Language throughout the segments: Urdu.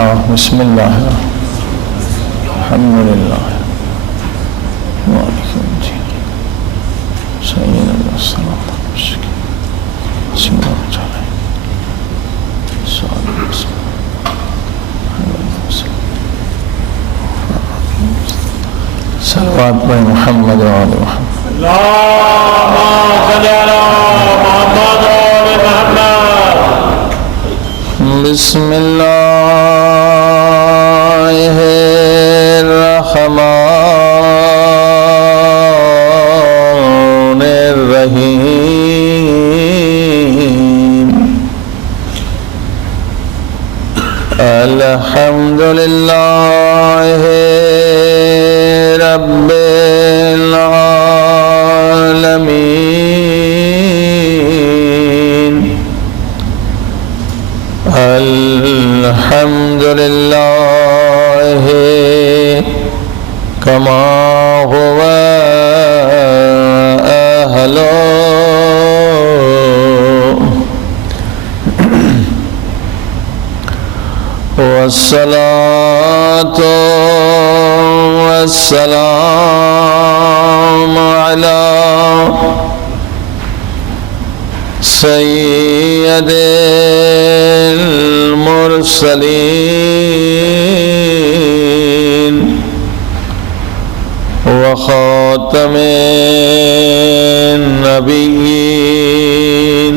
الفاتحة. بسم الله الحمد لله مالك يوم الدين سيدنا الصراط المستقيم صراط صلوات بھائی محمد وآل محمد. اللهم صل على محمد وآل محمد. بسم الله الرحمن الرحيم. الحمد لله رب العالمين. الحمد لله كما هو أهله. والصلاة والسلام على سيد المرسلين وخاتم النبيين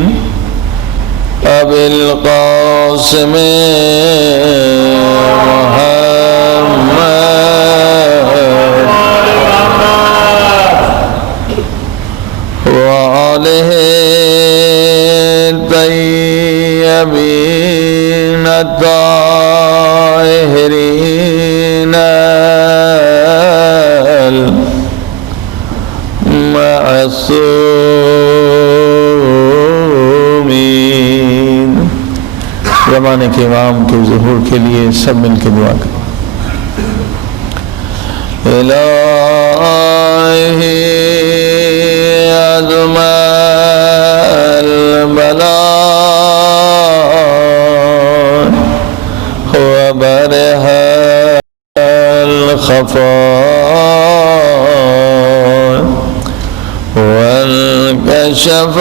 أبي القاسم وآله الطيبين الطاهرين المعصومين. زمانے کے امام کے ظہور کے لیے سب مل کے دعا کریں. الہی عظم البلاء وبرح الخفاء وانكشف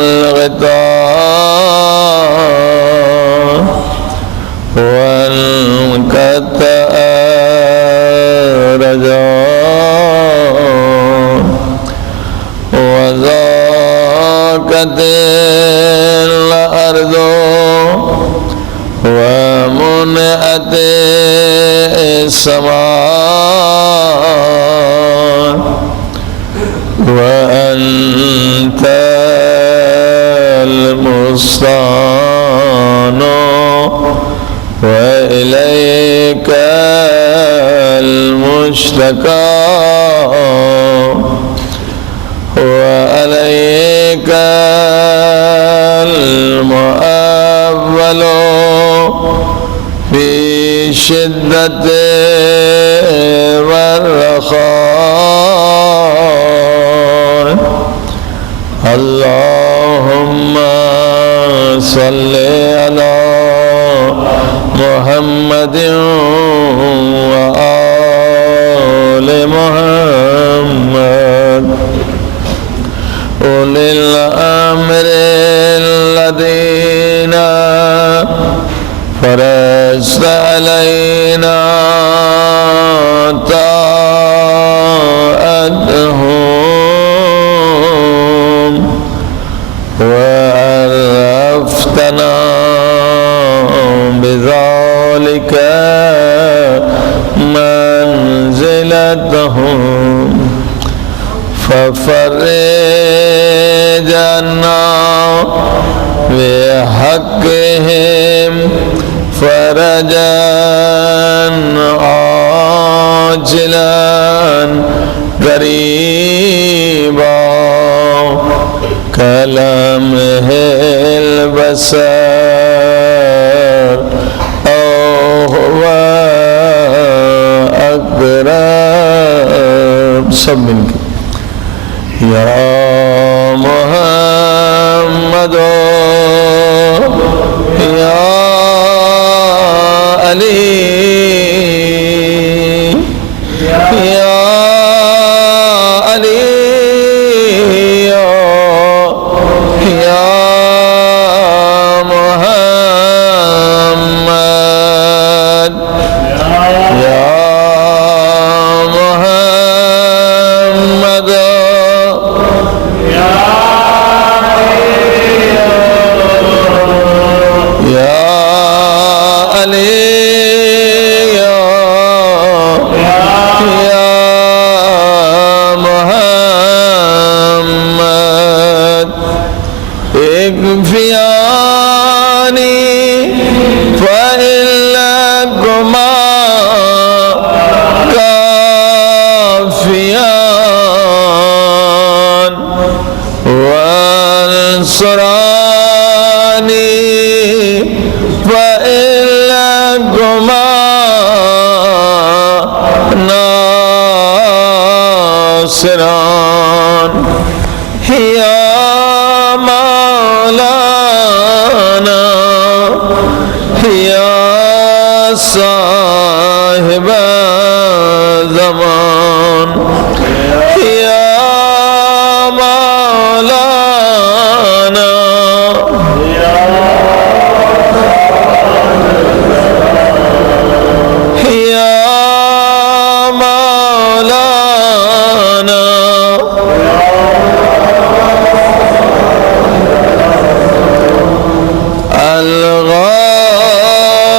الغطاء وانقطع الرجاء وضاقت الأرض ومنعت السماء وأنت المستعان وإليك المشتكى وعليك المؤول في شدة والرخاء. اللهم صل على محمد وآل محمد أولي الأمر الذين فرضت علينا طاعتهم وعرفتنا بذلك منزلتهم ففرج عنا بحقهم فرجا عاجلا قريبا كلمح البصر أو هو أقرب. سب مل کے یا محمد یا علی یا محمد اکفیانی فإن لکما کافیان وانصرانی فإن لکما ناصران یا مولانا یا صاحب زمان یا مولانا یا مولانا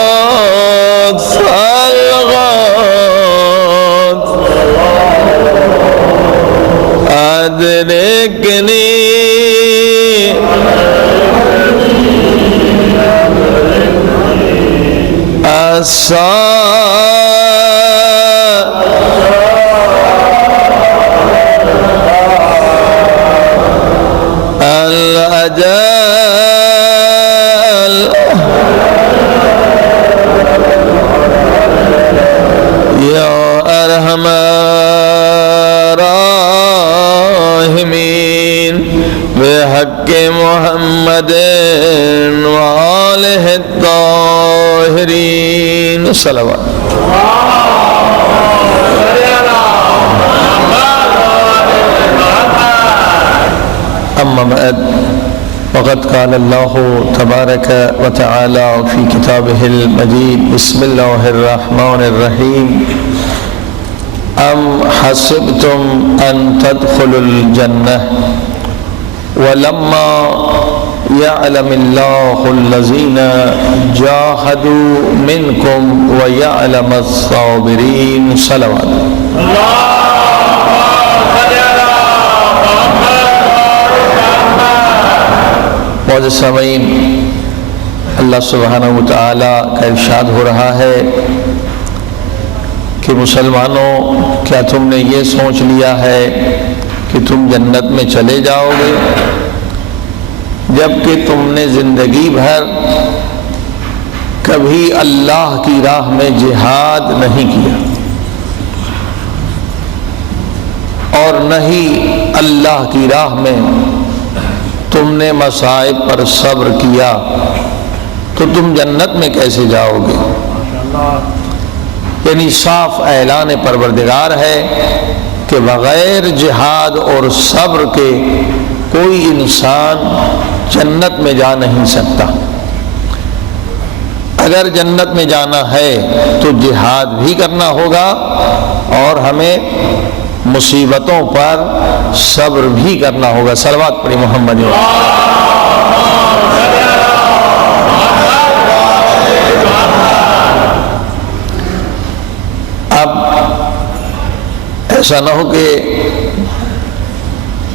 الغوث الغوث أدركني الأجل يا أرحم الراحمين بحق محمد وآله الطاهرين صلوات. أما بعد وقد قال الله تبارك وتعالى في كتابه المجيد بسم الله الرحمن الرحيم أم حسبتم أن تدخلوا الجنة ولما يعلم الله الذين جاهدوا منكم ويعلم الصابرين صلوات. معزز سامعین، اللہ سبحانہ وتعالی کا ارشاد ہو رہا ہے کہ مسلمانوں، کیا تم نے یہ سوچ لیا ہے کہ تم جنت میں چلے جاؤ گے جبکہ تم نے زندگی بھر کبھی اللہ کی راہ میں جہاد نہیں کیا اور نہ ہی اللہ کی راہ میں تم نے مصائب پر صبر کیا، تو تم جنت میں کیسے جاؤ گے؟ یعنی صاف اعلان پروردگار ہے کہ بغیر جہاد اور صبر کے کوئی انسان جنت میں جا نہیں سکتا۔ اگر جنت میں جانا ہے تو جہاد بھی کرنا ہوگا اور ہمیں مصیبتوں پر صبر بھی کرنا ہوگا۔ صلوات پڑھی محمد۔ اب ایسا نہ ہو کہ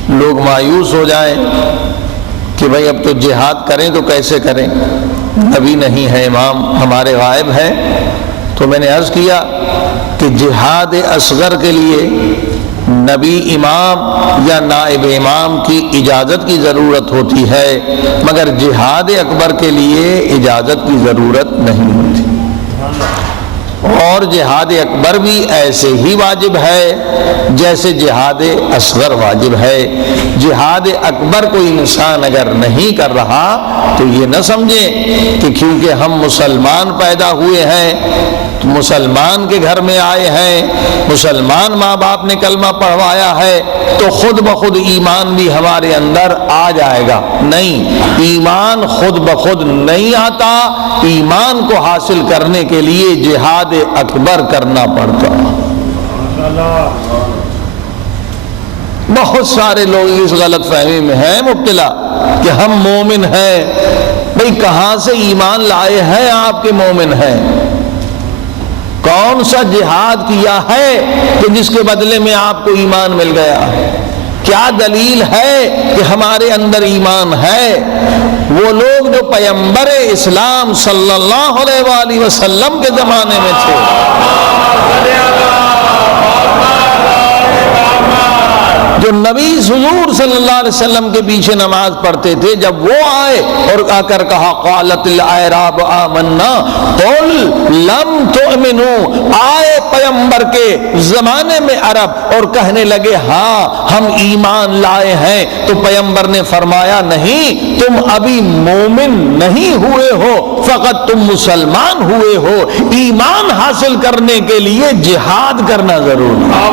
لوگ مایوس ہو جائیں کہ بھائی اب تو جہاد کریں تو کیسے کریں، نبی نہیں ہے، امام ہمارے غائب ہے۔ تو میں نے عرض کیا کہ جہاد اصغر کے لیے نبی امام یا نائب امام کی اجازت کی ضرورت ہوتی ہے، مگر جہاد اکبر کے لیے اجازت کی ضرورت نہیں ہوتی۔ اور جہاد اکبر بھی ایسے ہی واجب ہے جیسے جہاد اصغر واجب ہے۔ جہاد اکبر کوئی انسان اگر نہیں کر رہا تو یہ نہ سمجھیں کہ کیونکہ ہم مسلمان پیدا ہوئے ہیں، تو مسلمان کے گھر میں آئے ہیں، مسلمان ماں باپ نے کلمہ پڑھوایا ہے تو خود بخود ایمان بھی ہمارے اندر آ جائے گا۔ نہیں، ایمان خود بخود نہیں آتا، ایمان کو حاصل کرنے کے لیے جہاد اکبر کرنا پڑتا۔ بہت سارے لوگ اس غلط فہمی میں ہیں مبتلا کہ ہم مومن ہیں بھئی کہاں سے ایمان لائے ہیں آپ کے مومن ہیں؟ کون سا جہاد کیا ہے کہ جس کے بدلے میں آپ کو ایمان مل گیا؟ کیا دلیل ہے کہ ہمارے اندر ایمان ہے؟ وہ لوگ جو پیغمبر اسلام صلی اللہ علیہ وآلہ وسلم کے زمانے میں تھے، جو نبی حضور صلی اللہ علیہ وسلم کے پیچھے نماز پڑھتے تھے، جب وہ آئے اور آ کر کہا قالت الاعراب آمنا قل لم تؤمنوا، آئے پیغمبر کے زمانے میں عرب اور کہنے لگے ہاں ہم ایمان لائے ہیں، تو پیغمبر نے فرمایا نہیں، تم ابھی مومن نہیں ہوئے ہو، فقط تم مسلمان ہوئے ہو، ایمان حاصل کرنے کے لیے جہاد کرنا ضروری ہے۔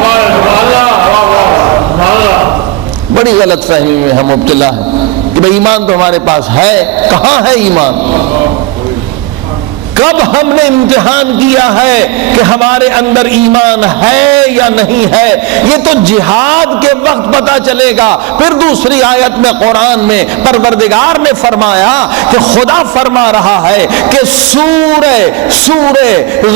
بڑی غلط فہمی میں ہم مبتلا ہیں کہ بھئی ایمان تو ہمارے پاس ہے، کہاں ہے ایمان؟ کب ہم نے امتحان کیا ہے کہ ہمارے اندر ایمان ہے یا نہیں ہے؟ یہ تو جہاد کے وقت پتہ چلے گا۔ پھر دوسری آیت میں قرآن میں پروردگار نے فرمایا کہ خدا فرما رہا ہے کہ سورہ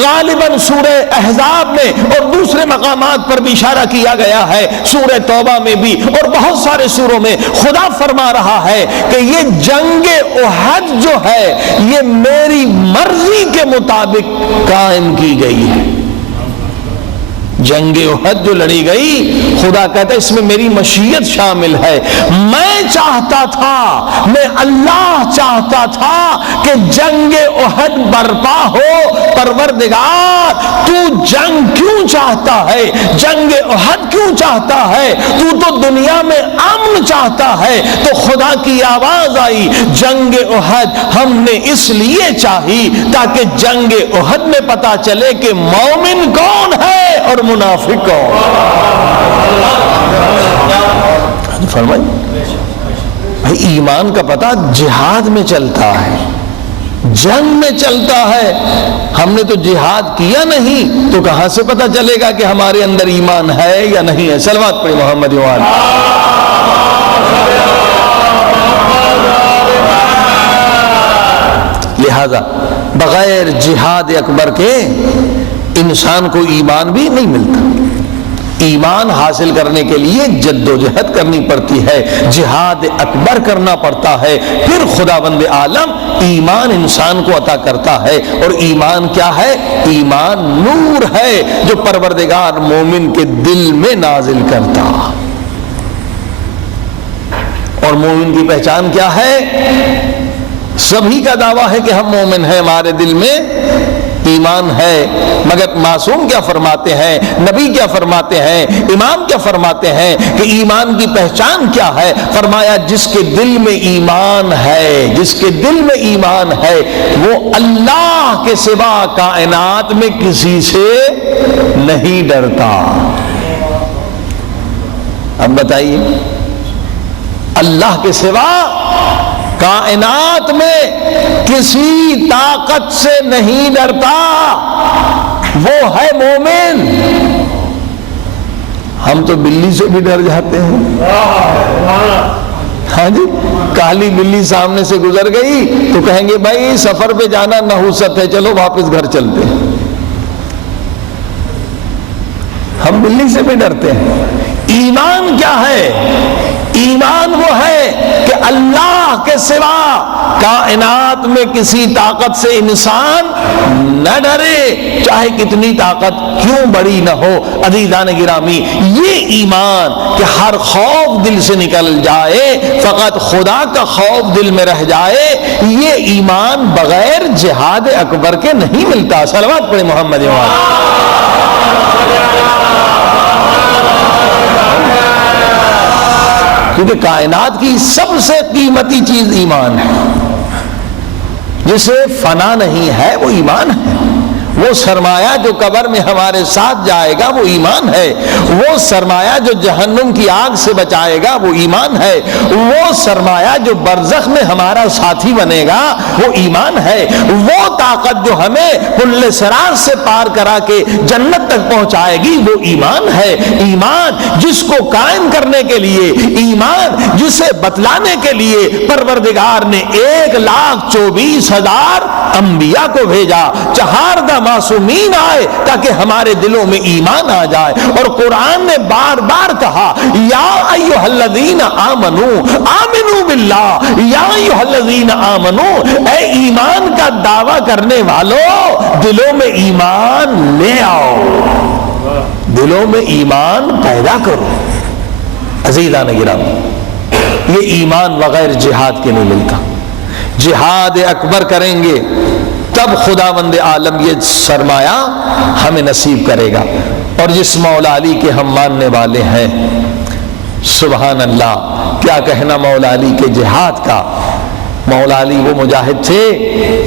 غالباً سورہ احزاب میں اور دوسرے مقامات پر بھی اشارہ کیا گیا ہے، سورہ توبہ میں بھی اور بہت سارے سوروں میں خدا فرما رہا ہے کہ یہ جنگ احد جو ہے یہ میری مرضی کے مطابق قائم کی گئی ہے۔ جنگ احد جو لڑی گئی، خدا کہتا ہے اس میں میری مشیت شامل ہے۔ میں چاہتا تھا، میں اللہ چاہتا تھا کہ جنگ احد برپا ہو۔ پروردگار تو جنگ کیوں چاہتا ہے؟ جنگ احد کیوں چاہتا ہے؟ تو دنیا میں امن چاہتا ہے۔ تو خدا کی آواز آئی، جنگ احد ہم نے اس لیے چاہی تاکہ جنگ احد میں پتا چلے کہ مومن کون ہے اور منافق کون۔ فرمائی بھائی ایمان کا پتہ جہاد میں چلتا ہے، جنگ میں چلتا ہے۔ ہم نے تو جہاد کیا نہیں تو کہاں سے پتہ چلے گا کہ ہمارے اندر ایمان ہے یا نہیں ہے؟ صلوات پڑھیں محمد وآلہ۔ لہذا بغیر جہاد اکبر کے انسان کو ایمان بھی نہیں ملتا۔ ایمان حاصل کرنے کے لیے جد و جہد کرنی پڑتی ہے، جہاد اکبر کرنا پڑتا ہے، پھر خداوند عالم ایمان انسان کو عطا کرتا ہے۔ اور ایمان کیا ہے؟ ایمان نور ہے جو پروردگار مومن کے دل میں نازل کرتا۔ اور مومن کی پہچان کیا ہے؟ سبھی کا دعویٰ ہے کہ ہم مومن ہیں، ہمارے دل میں ایمان ہے، مگر معصوم کیا فرماتے ہیں، نبی کیا فرماتے ہیں، امام کیا فرماتے ہیں کہ ایمان کی پہچان کیا ہے؟ فرمایا جس کے دل میں ایمان ہے، جس کے دل میں ایمان ہے وہ اللہ کے سوا کائنات میں کسی سے نہیں ڈرتا۔ اب بتائیے، اللہ کے سوا کائنات میں کسی طاقت سے نہیں ڈرتا، وہ ہے مومن۔ ہم تو بلی سے بھی ڈر جاتے ہیں۔ ہاں جی، کالی بلی سامنے سے گزر گئی تو کہیں گے بھائی سفر پہ جانا نحوست ہے، چلو واپس گھر چلتے ہیں۔ ہم بلی سے بھی ڈرتے ہیں۔ ایمان کیا ہے؟ ایمان وہ ہے کہ اللہ کے سوا کائنات میں کسی طاقت سے انسان نہ ڈرے، چاہے کتنی طاقت کیوں بڑی نہ ہو۔ عزیزان گرامی، یہ ایمان کہ ہر خوف دل سے نکل جائے، فقط خدا کا خوف دل میں رہ جائے، یہ ایمان بغیر جہاد اکبر کے نہیں ملتا۔ صلوات پڑھیں محمد وآلہ۔ کیونکہ کائنات کی سب سے قیمتی چیز ایمان ہے، جسے فنا نہیں ہے وہ ایمان ہے، وہ سرمایہ جو قبر میں ہمارے ساتھ جائے گا وہ ایمان ہے، وہ سرمایہ جو جہنم کی آگ سے بچائے گا وہ ایمان ہے، وہ سرمایہ جو برزخ میں ہمارا ساتھی بنے گا وہ ایمان ہے، وہ طاقت جو ہمیں پل صراط سے پار کرا کے جنت تک پہنچائے گی وہ ایمان ہے۔ ایمان جس کو قائم کرنے کے لیے، ایمان جسے بتلانے کے لیے پروردگار نے 1,24,000 انبیاء کو بھیجا، 4 معصومین آئے تاکہ ہمارے دلوں میں ایمان آ جائے۔ اور قرآن نے بار بار کہا یا ایھا الذین آمنو آمنو باللہ، یا ایھا الذین آمنو، اے ایمان کا دعویٰ کرنے والوں دلوں میں ایمان لے آؤ، دلوں میں ایمان پیدا کرو۔ عزیزان گرامی، یہ ایمان بغیر جہاد کے نہیں ملتا۔ جہاد اکبر کریں گے تب خداوند عالم یہ سرمایہ ہمیں نصیب کرے گا۔ اور جس مولا علی کے ہم ماننے والے ہیں، سبحان اللہ، کیا کہنا مولا علی کے جہاد کا۔ مولا علی وہ مجاہد تھے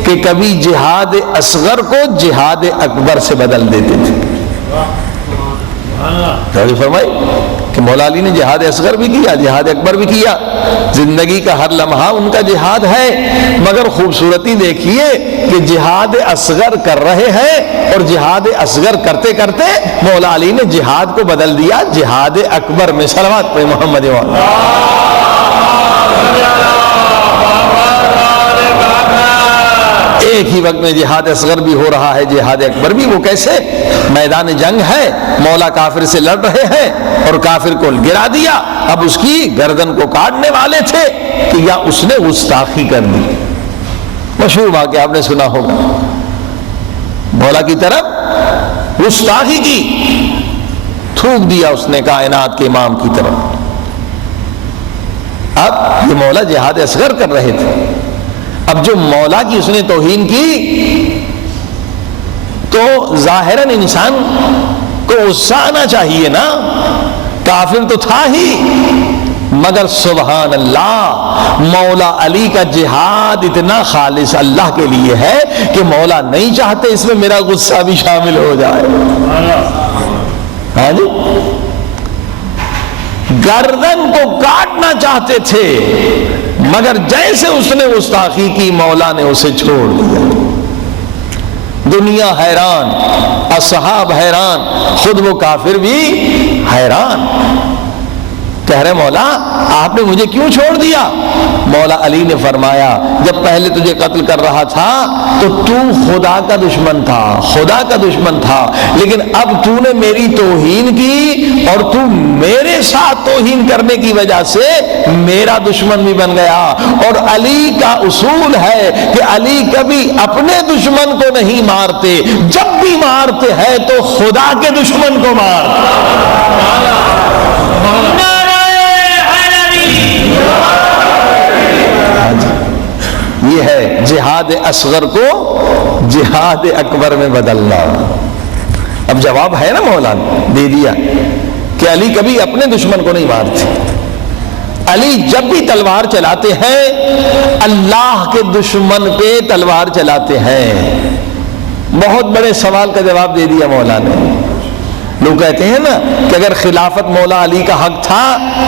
کہ کبھی جہاد اصغر کو جہاد اکبر سے بدل دیتے تھے۔ فرمائی کہ مولا علی نے جہاد اصغر بھی کیا، جہاد اکبر بھی کیا، زندگی کا ہر لمحہ ان کا جہاد ہے۔ مگر خوبصورتی دیکھیے کہ جہاد اصغر کر رہے ہیں اور جہاد اصغر کرتے کرتے مولا علی نے جہاد کو بدل دیا جہاد اکبر میں۔ صلوات پہ محمد والا۔ ایک ہی وقت میں جہاد اصغر بھی ہو رہا ہے، جہاد اکبر بھی۔ وہ کیسے؟ میدان جنگ ہے، مولا کافر سے لڑ رہے ہیں اور کافر کو گرا دیا، اب اس کی گردن کو کاٹنے والے تھے کہ یا اس نے گستاخی کر دی۔ مشہور واقعہ آپ نے سنا ہوگا، مولا کی طرف گستاخی کی، تھوک دیا اس نے کائنات کے امام کی طرف۔ اب یہ مولا جہاد اصغر کر رہے تھے، اب جو مولا کی اس نے توہین کی تو ظاہراً انسان کو غصہ آنا چاہیے نا، کافر تو تھا ہی، مگر سبحان اللہ مولا علی کا جہاد اتنا خالص اللہ کے لیے ہے کہ مولا نہیں چاہتے اس میں میرا غصہ بھی شامل ہو جائے۔ ہاں جی، گردن کو کاٹنا چاہتے تھے مگر جیسے اس نے گستاخی کی مولا نے اسے چھوڑ دیا۔ دنیا حیران، اصحاب حیران، خود وہ کافر بھی حیران، کہہ رہے مولا آپ نے مجھے کیوں چھوڑ دیا؟ مولا علی نے فرمایا جب پہلے تجھے قتل کر رہا تھا تو تو خدا کا دشمن تھا، خدا کا دشمن تھا، لیکن اب تو نے میری توہین کی اور تو میرے ساتھ توہین کرنے کی وجہ سے میرا دشمن بھی بن گیا۔ اور علی کا اصول ہے کہ علی کبھی اپنے دشمن کو نہیں مارتے، جب بھی مارتے ہیں تو خدا کے دشمن کو مارتے۔ یہ ہے جہاد اصغر کو جہاد اکبر میں بدلنا۔ اب جواب ہے نا مولا نے دے دیا کہ علی کبھی اپنے دشمن کو نہیں مارتے، علی جب بھی تلوار چلاتے ہیں اللہ کے دشمن پہ تلوار چلاتے ہیں۔ بہت بڑے سوال کا جواب دے دیا مولا نے۔ لوگ کہتے ہیں نا کہ اگر خلافت مولا علی کا حق تھا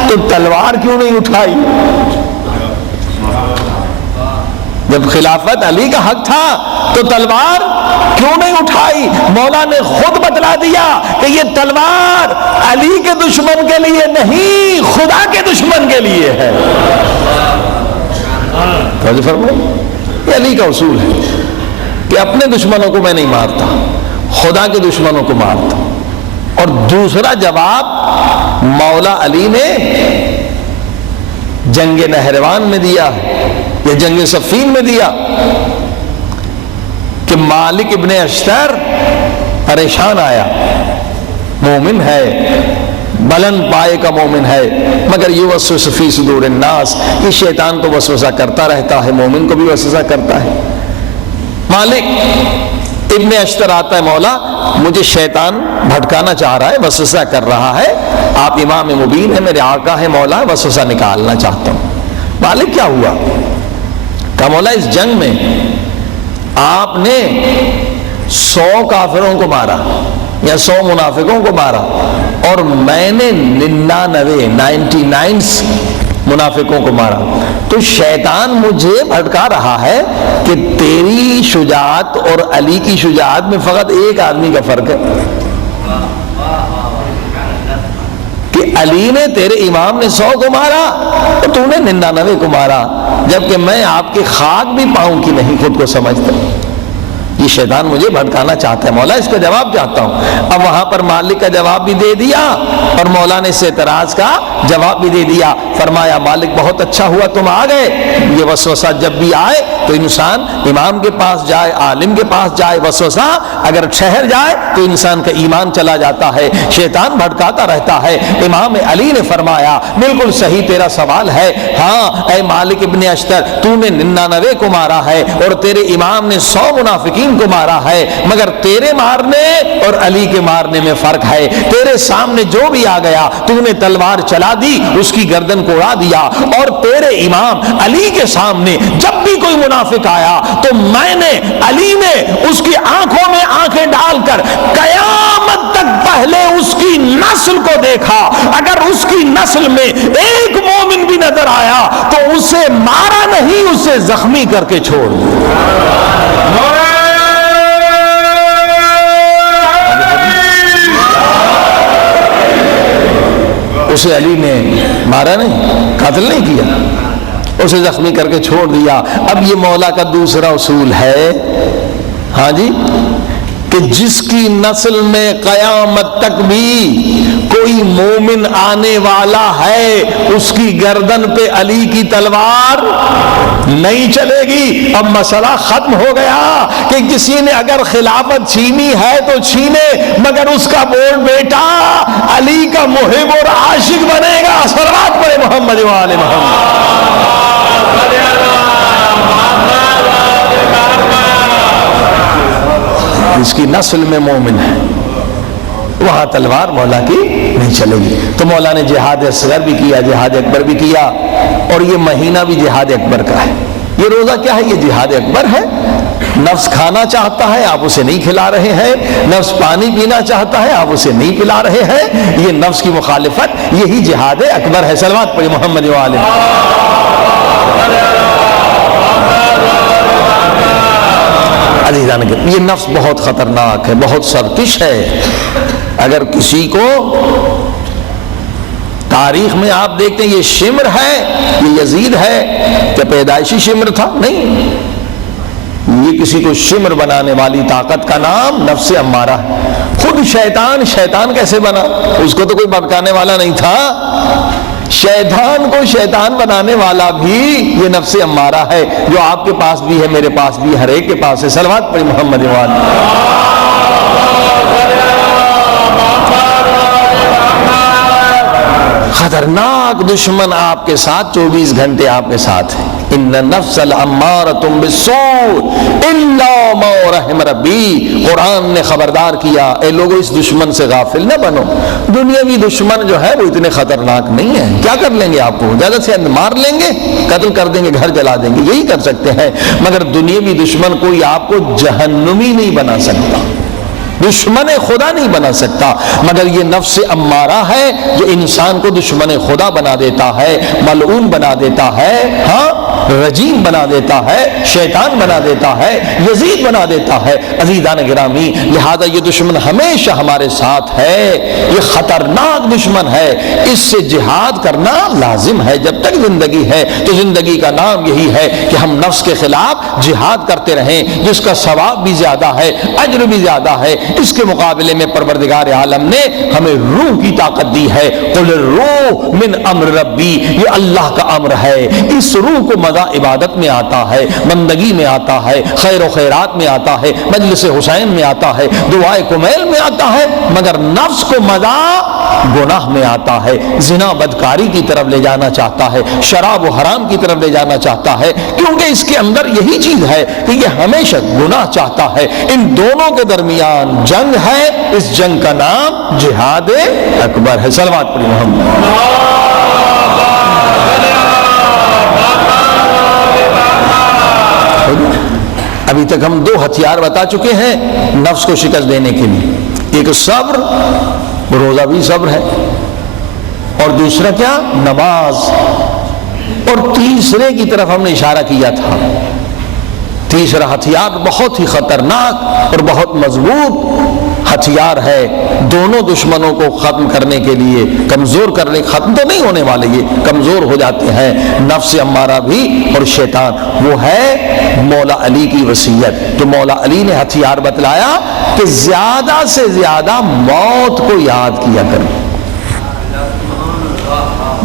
تو تلوار کیوں نہیں اٹھائی؟ جب خلافت علی کا حق تھا تو تلوار کیوں نہیں اٹھائی؟ مولا نے خود بتلا دیا کہ یہ تلوار علی کے دشمن کے لیے نہیں، خدا کے دشمن کے لیے ہے۔ توجہ فرمائیں، یہ علی کا اصول ہے کہ اپنے دشمنوں کو میں نہیں مارتا، خدا کے دشمنوں کو مارتا۔ اور دوسرا جواب مولا علی نے جنگ نہروان میں دیا ہے یا جنگ صفین میں دیا کہ مالک ابن اشتر پریشان آیا، مومن ہے، بلند پائے کا مومن ہے، مگر یوسوس فی صدور الناس، یہ شیطان تو وسوسہ کرتا رہتا ہے، مومن کو بھی وسوسہ کرتا ہے۔ مالک ابن اشتر آتا ہے، مولا مجھے شیطان بھٹکانا چاہ رہا ہے، وسوسہ کر رہا ہے، آپ امام مبین ہیں، میرے آقا ہے، مولا وسوسہ نکالنا چاہتا ہوں۔ مالک کیا ہوا؟ کہا مولا اس جنگ میں آپ نے 100 کافروں کو مارا یا 100 منافقوں کو مارا اور میں نے 99 منافقوں کو مارا، تو شیطان مجھے بھٹکا رہا ہے کہ تیری شجاعت اور علی کی شجاعت میں فقط ایک آدمی کا فرق ہے کہ علی نے تیرے امام نے 100 کو مارا اور تو نے 99 کو مارا، جبکہ میں آپ کی خاک بھی پاؤں کی نہیں خود کو سمجھتا۔ یہ شیطان مجھے بھٹکانا چاہتا ہے، مولا اس کا جواب چاہتا ہوں۔ اب وہاں پر مالک کا جواب بھی دے دیا اور مولا نے اس اعتراض کا جواب بھی دے دیا۔ فرمایا مالک بہت اچھا ہوا تم آ گئے، یہ وسوسہ جب بھی آئے تو انسان امام کے پاس جائے، عالم کے پاس جائے، وسوسہ اگر ٹھہر جائے تو انسان کا ایمان چلا جاتا ہے، شیطان بھٹکاتا رہتا ہے۔ امام علی نے فرمایا بالکل صحیح تیرا سوال ہے، ہاں اے مالک ابن اشتر، تو نے 99 کو مارا ہے اور تیرے امام نے 100 منافقین کو مارا ہے، مگر تیرے مارنے اور علی کے مارنے میں فرق ہے۔ تیرے سامنے جو بھی آ گیا تو نے تلوار چلا دی، اس کی گردن کو اڑا دیا، اور تیرے امام علی کے سامنے جب بھی کوئی منافق آیا تو میں نے علی نے اس کی آنکھوں میں آنکھیں ڈال کر قیامت تک پہلے اس کی نسل کو دیکھا، اگر اس کی نسل میں ایک مومن بھی نظر آیا تو اسے مارا نہیں، اسے زخمی کر کے چھوڑ دیا۔ اسے علی نے مارا نہیں، قتل نہیں کیا، اسے زخمی کر کے چھوڑ دیا۔ اب یہ مولا کا دوسرا اصول ہے، ہاں جی، کہ جس کی نسل میں قیامت تک بھی کوئی مومن آنے والا ہے اس کی گردن پہ علی کی تلوار نہیں چلے گی۔ اب مسئلہ ختم ہو گیا کہ کسی نے اگر خلافت چھینی ہے تو چھینے، مگر اس کا بول بیٹا علی کا محب اور عاشق بنے گا۔ صلوات پڑھے محمد و آل محمد۔ جس کی نسل میں مومن ہے وہاں تلوار مولا کی نہیں چلے گی۔ تو مولا نے جہاد اصغر بھی کیا، جہاد اکبر بھی کیا، اور یہ مہینہ بھی جہاد اکبر کا ہے۔ یہ روزہ کیا ہے؟ یہ جہاد اکبر ہے۔ نفس کھانا چاہتا ہے، آپ اسے نہیں کھلا رہے ہیں، نفس پانی پینا چاہتا ہے، آپ اسے نہیں پلا رہے ہیں، یہ نفس کی مخالفت، یہی جہاد اکبر ہے۔ صلوات پڑھیں محمد و آل محمد۔ عزیزان کے یہ نفس بہت خطرناک ہے، بہت سرکش ہے۔ اگر کسی کو تاریخ میں آپ دیکھتے ہیں یہ شمر ہے، یہ یزید ہے، کیا پیدائشی شمر تھا؟ نہیں، یہ کسی کو شمر بنانے والی طاقت کا نام نفس امارہ ہے۔ خود شیطان کیسے بنا؟ اس کو تو کوئی بھٹکانے والا نہیں تھا، شیطان کو شیطان بنانے والا بھی یہ نفس امارہ ہے، جو آپ کے پاس بھی ہے، میرے پاس بھی، ہر ایک کے پاس ہے۔ صلوات پڑھی محمد و آل۔ خطرناک دشمن آپ کے ساتھ 24 گھنٹے آپ کے ساتھ ہے۔ ان النفس لامارۃ بالسوء الا ما رحم ربی۔ قرآن نے خبردار کیا، اے لوگو اس دشمن سے غافل نہ بنو۔ دنیاوی دشمن جو ہے وہ اتنے خطرناک نہیں ہے، کیا کر لیں گے؟ آپ کو زیادہ سے مار لیں گے، قتل کر دیں گے، گھر جلا دیں گے، یہی کر سکتے ہیں، مگر دنیاوی دشمن کوئی آپ کو جہنمی نہیں بنا سکتا، دشمن خدا نہیں بنا سکتا، مگر یہ نفس امارہ ہے جو انسان کو دشمن خدا بنا دیتا ہے، ملعون بنا دیتا ہے، ہاں رجیم بنا دیتا ہے، شیطان بنا دیتا ہے، یزید بنا دیتا ہے۔ عزیزان گرامی، لہذا یہ دشمن ہمیشہ ہمارے ساتھ ہے، یہ خطرناک دشمن ہے، اس سے جہاد کرنا لازم ہے۔ جب تک زندگی ہے تو زندگی کا نام یہی ہے کہ ہم نفس کے خلاف جہاد کرتے رہیں، جس کا ثواب بھی زیادہ ہے، اجر بھی زیادہ ہے۔ اس کے مقابلے میں پروردگار عالم نے ہمیں روح کی طاقت دی ہے۔ قل الروح من امر ربی، یہ اللہ کا امر ہے۔ اس روح کو مزہ عبادت میں آتا ہے، بندگی میں آتا ہے، خیر و خیرات میں آتا ہے، مجلس حسین میں آتا ہے، دعائے کمیل میں آتا ہے، مگر نفس کو مزہ گناہ میں آتا ہے، زنا بدکاری کی طرف لے جانا چاہتا ہے، شراب و حرام کی طرف لے جانا چاہتا ہے، کیونکہ اس کے اندر یہی چیز ہے کہ یہ ہمیشہ گناہ چاہتا ہے۔ ان دونوں کے درمیان جنگ ہے، اس جنگ کا نام جہاد اکبر ہے۔ صلوات پڑھی محمد۔ ابھی تک ہم 2 ہتھیار بتا چکے ہیں نفس کو شکست دینے کے لیے، ایک صبر، روزہ بھی صبر ہے، اور دوسرا کیا؟ نماز، اور تیسرے کی طرف ہم نے اشارہ کیا تھا، تیسرا ہتھیار بہت ہی خطرناک اور بہت مضبوط ہتھیار ہے دونوں دشمنوں کو ختم کرنے کے لیے، کمزور کرنے، ختم تو نہیں ہونے والے، یہ کمزور ہو جاتے ہیں، نفس امارہ بھی اور شیطان، وہ ہے مولا علی کی وصیت۔ تو مولا علی نے ہتھیار بتلایا کہ زیادہ سے زیادہ موت کو یاد کیا کریں،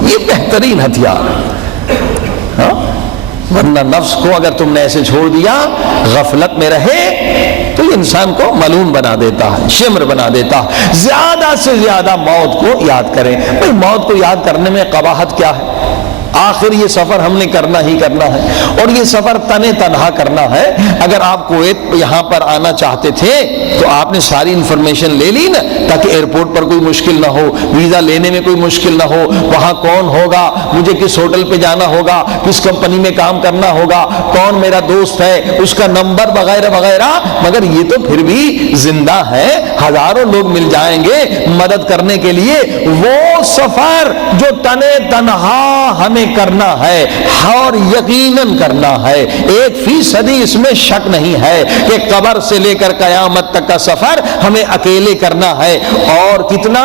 یہ بہترین ہتھیار ہے، ورنہ نفس کو اگر تم نے ایسے چھوڑ دیا، غفلت میں رہے، تو یہ انسان کو ملون بنا دیتا ہے، شمر بنا دیتا ہے۔ زیادہ سے زیادہ موت کو یاد کریں۔ بھئی موت کو یاد کرنے میں قباحت کیا ہے؟ آخر یہ سفر ہم نے کرنا ہی کرنا ہے، اور یہ سفر تنہا کرنا ہے۔ اگر آپ کویت یہاں پر آنا چاہتے تھے تو آپ نے ساری انفارمیشن لے لی نا، تاکہ ایئرپورٹ پر کوئی مشکل نہ ہو، ویزا لینے میں کوئی مشکل نہ ہو، وہاں کون ہوگا، مجھے کس ہوٹل پہ جانا ہوگا، کس کمپنی میں کام کرنا ہوگا، کون میرا دوست ہے، اس کا نمبر وغیرہ وغیرہ۔ مگر یہ تو پھر بھی زندہ ہے، ہزاروں لوگ مل جائیں گے مدد کرنے کے لیے۔ وہ سفر جو تنہا ہمیں کرنا ہے، اور یقیناً کرنا ہے، 1% اس میں شک نہیں ہے کہ قبر سے لے کر قیامت تک کا سفر ہمیں اکیلے کرنا ہے۔ اور کتنا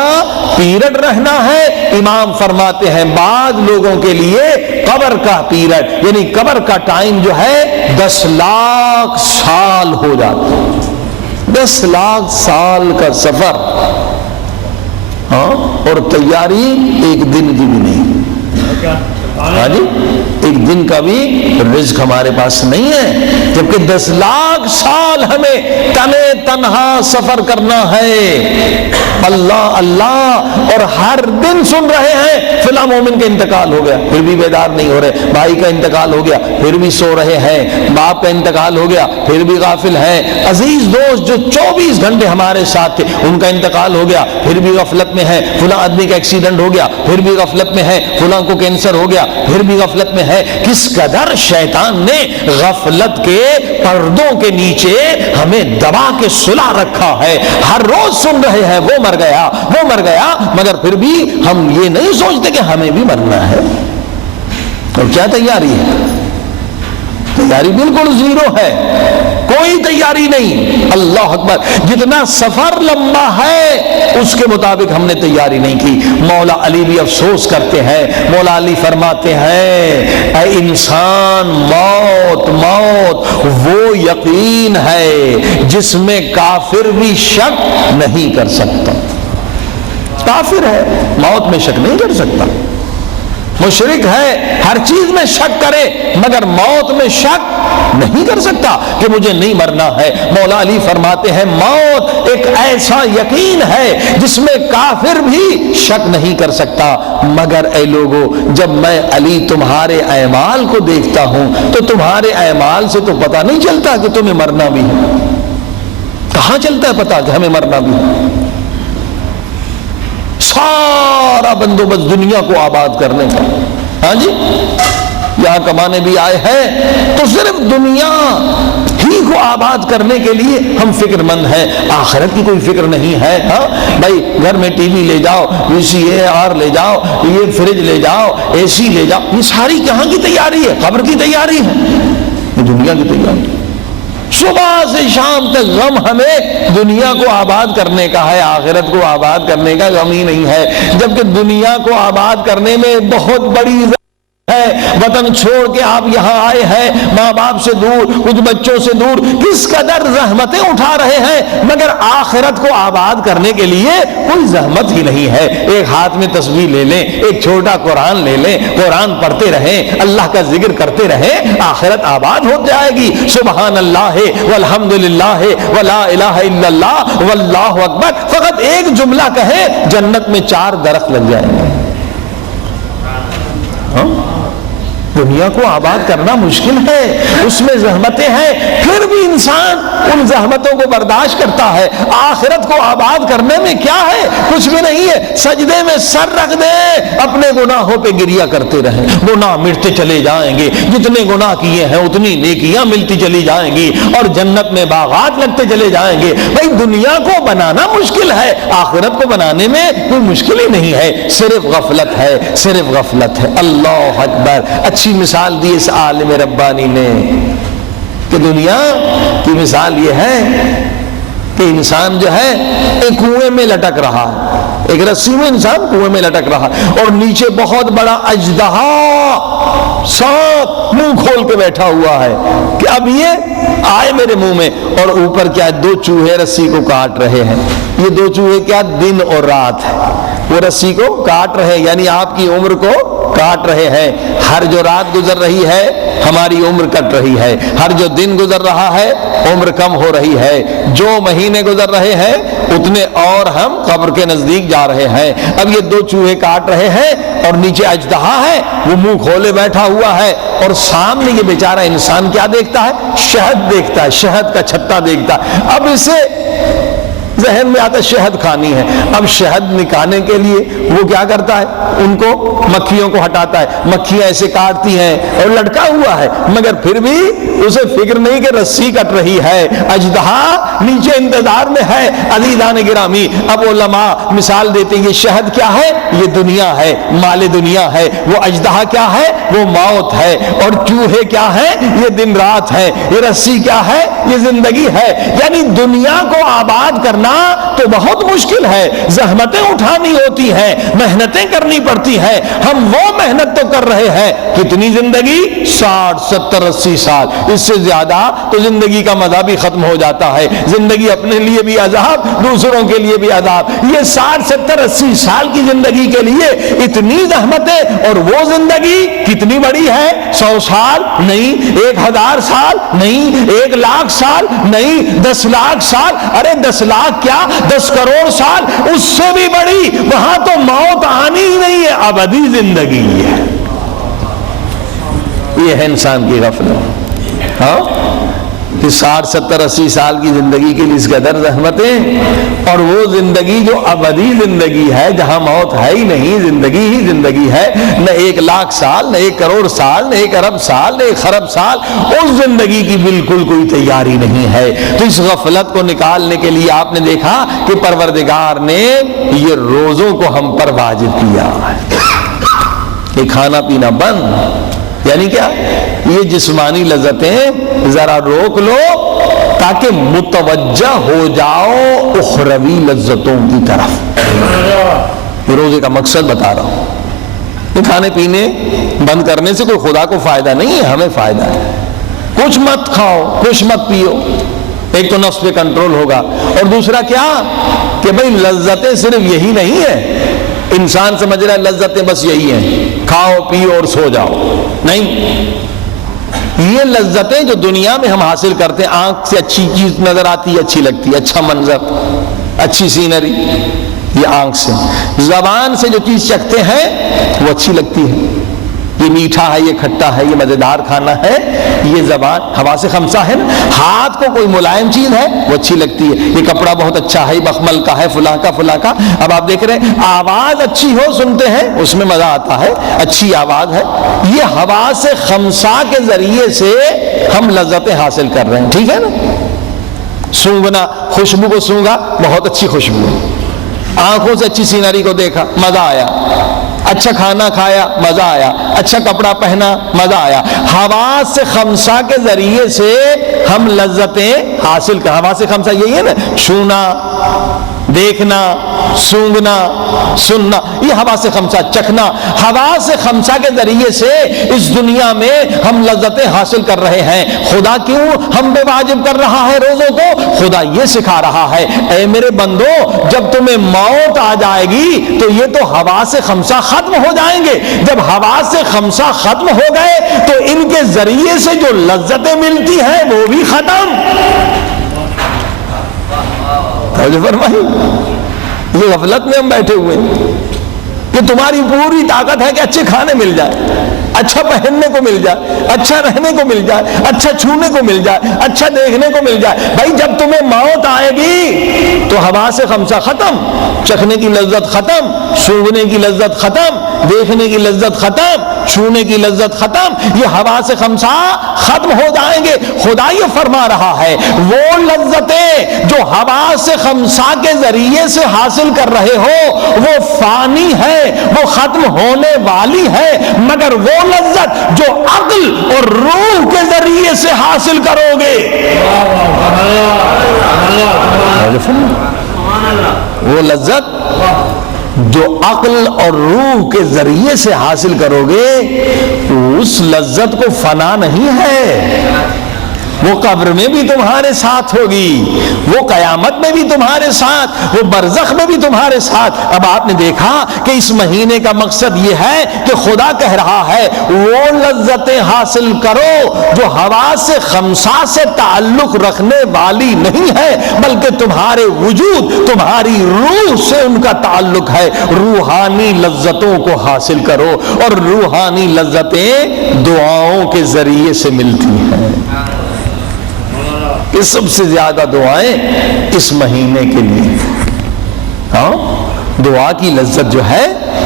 پیریڈ رہنا ہے؟ امام فرماتے ہیں بعض لوگوں کے لیے قبر کا پیریڈ، یعنی قبر کا ٹائم جو ہے 10 لاکھ سال ہو جاتا ہے، 10 لاکھ سال کا سفر، اور تیاری ایک دن کی بھی نہیں۔ ہاں جی، ایک دن کا بھی رزق ہمارے پاس نہیں ہے، جبکہ 10 لاکھ سال ہمیں تنہا سفر کرنا ہے۔ اللہ اللہ، اور ہر دن سن رہے ہیں فلاں مومن کا انتقال ہو گیا، پھر بھی بیدار نہیں ہو رہے، بھائی کا انتقال ہو گیا پھر بھی سو رہے ہیں، باپ کا انتقال ہو گیا پھر بھی غافل ہیں، عزیز دوست جو 24 گھنٹے ہمارے ساتھ تھے ان کا انتقال ہو گیا پھر بھی غفلت میں ہے، فلاں آدمی کا ایکسیڈنٹ ہو گیا پھر بھی غفلت میں ہے، فلاں کو کینسر ہو گیا پھر بھی غفلت میں ہے۔ کس قدر شیطان نے غفلت کے پردوں کے نیچے ہمیں دبا کے سلا رکھا ہے، ہر روز سن رہے ہیں وہ مر گیا وہ مر گیا، مگر پھر بھی ہم یہ نہیں سوچتے کہ ہمیں بھی مرنا ہے۔ اور کیا تیاری ہے؟ تیاری بالکل زیرو ہے، کوئی تیاری نہیں۔ اللہ اکبر، جتنا سفر لمبا ہے اس کے مطابق ہم نے تیاری نہیں کی۔ مولا علی بھی افسوس کرتے ہیں، مولا علی فرماتے ہیں اے انسان، موت وہ یقین ہے جس میں کافر بھی شک نہیں کر سکتا۔ کافر ہے موت میں شک نہیں کر سکتا، مشرک ہے ہر چیز میں شک کرے مگر موت میں شک نہیں کر سکتا کہ مجھے نہیں مرنا ہے۔ مولا علی فرماتے ہیں موت ایک ایسا یقین ہے جس میں کافر بھی شک نہیں کر سکتا، مگر اے لوگو جب میں علی تمہارے اعمال کو دیکھتا ہوں تو تمہارے اعمال سے تو پتہ نہیں چلتا کہ تمہیں مرنا بھی ہے۔ کہاں چلتا ہے پتہ کہ ہمیں مرنا بھی ہے؟ سارا بندوبست دنیا کو آباد کرنے کا، ہاں جی، یہاں کمانے بھی آئے ہیں تو صرف دنیا ہی کو آباد کرنے کے لیے ہم فکر مند ہیں، آخرت کی کوئی فکر نہیں ہے۔ ہاں بھائی، گھر میں ٹی وی لے جاؤ، VCR لے جاؤ، یہ فریج لے جاؤ، AC لے جاؤ، یہ ساری کہاں کی تیاری ہے؟ قبر کی تیاری ہے، یہ دنیا کی تیاری۔ صبح سے شام تک غم ہمیں دنیا کو آباد کرنے کا ہے، آخرت کو آباد کرنے کا غم ہی نہیں ہے، جبکہ دنیا کو آباد کرنے میں بہت بڑی ہے۔ وطن چھوڑ کے آپ یہاں آئے ہیں، ماں باپ سے دور، کچھ بچوں سے دور، کس قدر زحمتیں اٹھا رہے ہیں، مگر آخرت کو آباد کرنے کے لیے کوئی زحمت ہی نہیں ہے۔ ایک ہاتھ میں تسبیح لے لیں، ایک چھوٹا قرآن لے لیں، قرآن پڑھتے رہیں، اللہ کا ذکر کرتے رہیں، آخرت آباد ہو جائے گی۔ سبحان اللہ والحمدللہ ولا الہ الا اللہ واللہ اکبر، فقط ایک جملہ کہیں جنت میں 4 درخت لگ جائیں گے۔ دنیا کو آباد کرنا مشکل ہے، اس میں زحمتیں ہیں، پھر بھی انسان ان زحمتوں کو برداشت کرتا ہے. آخرت کو آباد کرنے میں کیا ہے؟ کچھ بھی نہیں ہے. سجدے میں سر رکھ دے, اپنے گناہوں پہ گریہ کرتے رہیں, گناہ مٹتے چلے جائیں گے. جتنے گناہ کیے ہیں اتنی نیکیاں ملتی چلی جائیں گی اور جنت میں باغات لگتے چلے جائیں گے. بھائی دنیا کو بنانا مشکل ہے, آخرت کو بنانے میں کوئی مشکل ہی نہیں ہے. صرف غفلت ہے, صرف غفلت ہے. اللہ اکبر. اچھی مثال دی اس عالم ربانی نے کہ دنیا کی مثال یہ ہے کہ انسان جو ہے ایک کنویں میں لٹک رہا ہے, ایک رسی میں انسان کنویں میں لٹک رہا اور نیچے بہت بڑا اژدہا سانپ منہ کھول کے بیٹھا ہوا ہے کہ اب یہ آئے میرے منہ میں, اور اوپر کیا 2 چوہے رسی کو کاٹ رہے ہیں. یہ 2 چوہے کیا دن اور رات ہے, وہ رسی کو کاٹ رہے ہیں, یعنی آپ کی عمر کو کاٹ رہے ہیں. ہر جو رات گزر رہی ہے ہماری عمر کٹ رہی ہے, ہر جو دن گزر رہا ہے عمر کم ہو رہی ہے, جو مہینے گزر رہے ہیں اتنے اور ہم قبر کے نزدیک جا رہے ہیں. اب یہ 2 چوہے کاٹ رہے ہیں اور نیچے اژدہا ہے, وہ منہ کھولے بیٹھا ہوا ہے, اور سامنے یہ بیچارہ انسان کیا دیکھتا ہے؟ شہد دیکھتا ہے, شہد کا چھتا دیکھتا ہے. اب اسے ذہن میں آتا ہے شہد کھانی ہے. اب شہد نکالنے کے لیے وہ کیا کرتا ہے؟ ان کو مکھیوں کو ہٹاتا ہے. مکھیاں ایسے کاٹتی ہیں اور لٹکا ہوا ہے, مگر پھر بھی اسے فکر نہیں کہ رسی کٹ رہی ہے, اژدہا نیچے انتظار میں ہے. عزیزان گرامی, اب علماء مثال دیتے ہیں یہ شہد کیا ہے؟ یہ دنیا ہے, مال دنیا ہے. وہ اژدہا کیا ہے؟ وہ موت ہے. اور چوہے کیا ہے؟ یہ دن رات ہے. یہ رسی کیا ہے؟ یہ زندگی ہے. یعنی دنیا کو آباد کرنا تو بہت مشکل ہے, زحمتیں اٹھانی ہوتی ہیں, محنتیں کرنی پڑتی ہیں. ہم وہ محنت تو کر رہے ہیں, کتنی زندگی؟ 60 70 80 سال, اس سے زیادہ تو زندگی کا مزہ بھی ختم ہو جاتا ہے. زندگی اپنے لیے بھی عذاب, دوسروں کے لیے بھی عذاب. یہ 60 70 80 سال کی زندگی کے لیے اتنی زحمتیں, اور وہ زندگی کتنی بڑی ہے؟ 100 سال نہیں, 1000 سال نہیں, 1 لاکھ سال نہیں, 10 لاکھ سال. ارے 10 لاکھ کیا, 10 کروڑ سال, اس سے بھی بڑی. وہاں تو موت آنی ہی نہیں ہے, ابدی زندگی ہے. یہ ہے انسان کی غفلت. ہاں کہ 60 70 80 سال کی زندگی کے لیے اس قدر زحمتیں, اور وہ زندگی جو ابدی زندگی ہے جہاں موت ہے ہی نہیں, زندگی ہی زندگی ہے. نہ 1 لاکھ سال, نہ 1 کروڑ سال, نہ 1 ارب سال, نہ 1 خرب سال, اس زندگی کی بالکل کوئی تیاری نہیں ہے. تو اس غفلت کو نکالنے کے لیے آپ نے دیکھا کہ پروردگار نے یہ روزوں کو ہم پر واجب کیا ہے. یہ کھانا پینا بند, یعنی کیا؟ یہ جسمانی لذتیں ذرا روک لو تاکہ متوجہ ہو جاؤ اخروی لذتوں کی طرف. یہ روزے کا مقصد بتا رہا ہوں. یہ کھانے پینے بند کرنے سے کوئی خدا کو فائدہ نہیں ہے, ہمیں فائدہ ہے. کچھ مت کھاؤ, کچھ مت پیو, ایک تو نفس پہ کنٹرول ہوگا, اور دوسرا کیا کہ بھئی لذتیں صرف یہی نہیں ہے. انسان سمجھ رہا ہے لذتیں بس یہی ہیں, کھاؤ پیو اور سو جاؤ. نہیں, یہ لذتیں جو دنیا میں ہم حاصل کرتے ہیں, آنکھ سے اچھی چیز نظر آتی ہے, اچھی لگتی ہے, اچھا منظر, اچھی سینری, یہ آنکھ سے. زبان سے جو چیز چکھتے ہیں وہ اچھی لگتی ہے, یہ میٹھا ہے, یہ کھٹا ہے, یہ مزیدار کھانا ہے, یہ زبان حواس خمسہ ہے نا. ہاتھ کو کوئی ملائم چیز ہے وہ اچھی لگتی ہے, یہ کپڑا بہت اچھا ہے, مخمل کا ہے, فلاں کا فلاں کا. اب آپ دیکھ رہے ہیں آواز اچھی ہو, سنتے ہیں اس میں مزہ آتا ہے, اچھی آواز ہے. یہ حواس خمسہ کے ذریعے سے ہم لذتیں حاصل کر رہے ہیں, ٹھیک ہے نا. سونگنا, خوشبو کو سونگا, بہت اچھی خوشبو ہے. آنکھوں سے اچھی سینری کو دیکھا, مزہ آیا. اچھا کھانا کھایا, مزہ آیا. اچھا کپڑا پہنا, مزہ آیا. حواس خمسہ کے ذریعے سے ہم لذتیں حاصل کر. حواس خمسہ یہی ہے نا, چھونا, دیکھنا, سونگنا, سننا, یہ حواس خمسہ. چکھنا, حواس خمسہ کے ذریعے سے اس دنیا میں ہم لذتیں حاصل کر رہے ہیں. خدا کیوں ہم پہ واجب کر رہا ہے روزوں کو؟ خدا یہ سکھا رہا ہے, اے میرے بندو, جب تمہیں موت آ جائے گی تو یہ تو حواس خمسہ ختم ہو جائیں گے. جب حواس خمسہ ختم ہو گئے تو ان کے ذریعے سے جو لذتیں ملتی ہیں وہ بھی ختم. فرمائی, یہ غفلت میں ہم بیٹھے ہوئے کہ تمہاری پوری طاقت ہے کہ اچھے کھانے مل جائے, اچھا پہننے کو مل جائے، اچھا رہنے کو مل جائے، اچھا چھونے کو مل جائے، اچھا دیکھنے کو مل جائے۔ بھائی جب تمہیں موت آئے گی تو حواس خمسہ ختم، چکھنے کی لذت ختم، سونگھنے کی لذت ختم، دیکھنے کی لذت ختم، چھونے کی لذت ختم، یہ حواس خمسہ ختم ہو جائیں گے۔ خدا یہ فرما رہا ہے وہ لذتیں جو حواس خمسہ کے ذریعے سے حاصل کر رہے ہو وہ فانی ہے، وہ ختم ہونے والی ہے، مگر وہ لذت جو عقل اور روح کے ذریعے سے حاصل کرو گے، وہ لذت جو عقل اور روح کے ذریعے سے حاصل کرو گے اس لذت کو فنا نہیں ہے، وہ قبر میں بھی تمہارے ساتھ ہوگی، وہ قیامت میں بھی تمہارے ساتھ، وہ برزخ میں بھی تمہارے ساتھ۔ اب آپ نے دیکھا کہ اس مہینے کا مقصد یہ ہے کہ خدا کہہ رہا ہے وہ لذتیں حاصل کرو جو حواس خمسہ سے تعلق رکھنے والی نہیں ہے بلکہ تمہارے وجود، تمہاری روح سے ان کا تعلق ہے۔ روحانی لذتوں کو حاصل کرو، اور روحانی لذتیں دعاؤں کے ذریعے سے ملتی ہیں۔ یہ سب سے زیادہ دعائیں اس مہینے کے لیے، ہاں دعا کی لذت جو ہے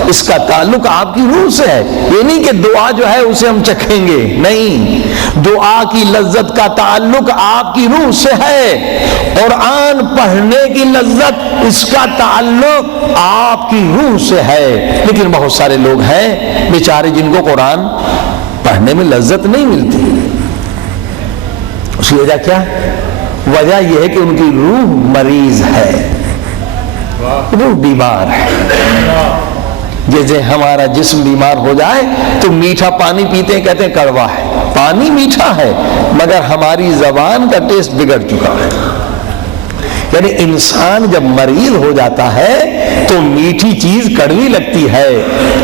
اس کا تعلق آپ کی روح سے ہے۔ یہ نہیں کہ دعا جو ہے اسے ہم چکھیں گے، نہیں، دعا کی لذت کا تعلق آپ کی روح سے ہے۔ قرآن پڑھنے کی لذت اس کا تعلق آپ کی روح سے ہے۔ لیکن بہت سارے لوگ ہیں بیچارے جن کو قرآن پڑھنے میں لذت نہیں ملتی۔ اس کی وجہ کیا؟ وجہ یہ ہے کہ ان کی روح مریض ہے، روح بیمار ہے۔ جیسے ہمارا جسم بیمار ہو جائے تو میٹھا پانی پیتے ہیں، کہتے ہیں کڑوا ہے، پانی میٹھا ہے مگر ہماری زبان کا ٹیسٹ بگڑ چکا ہے۔ یعنی انسان جب مریض ہو جاتا ہے تو میٹھی چیز کڑوی لگتی ہے۔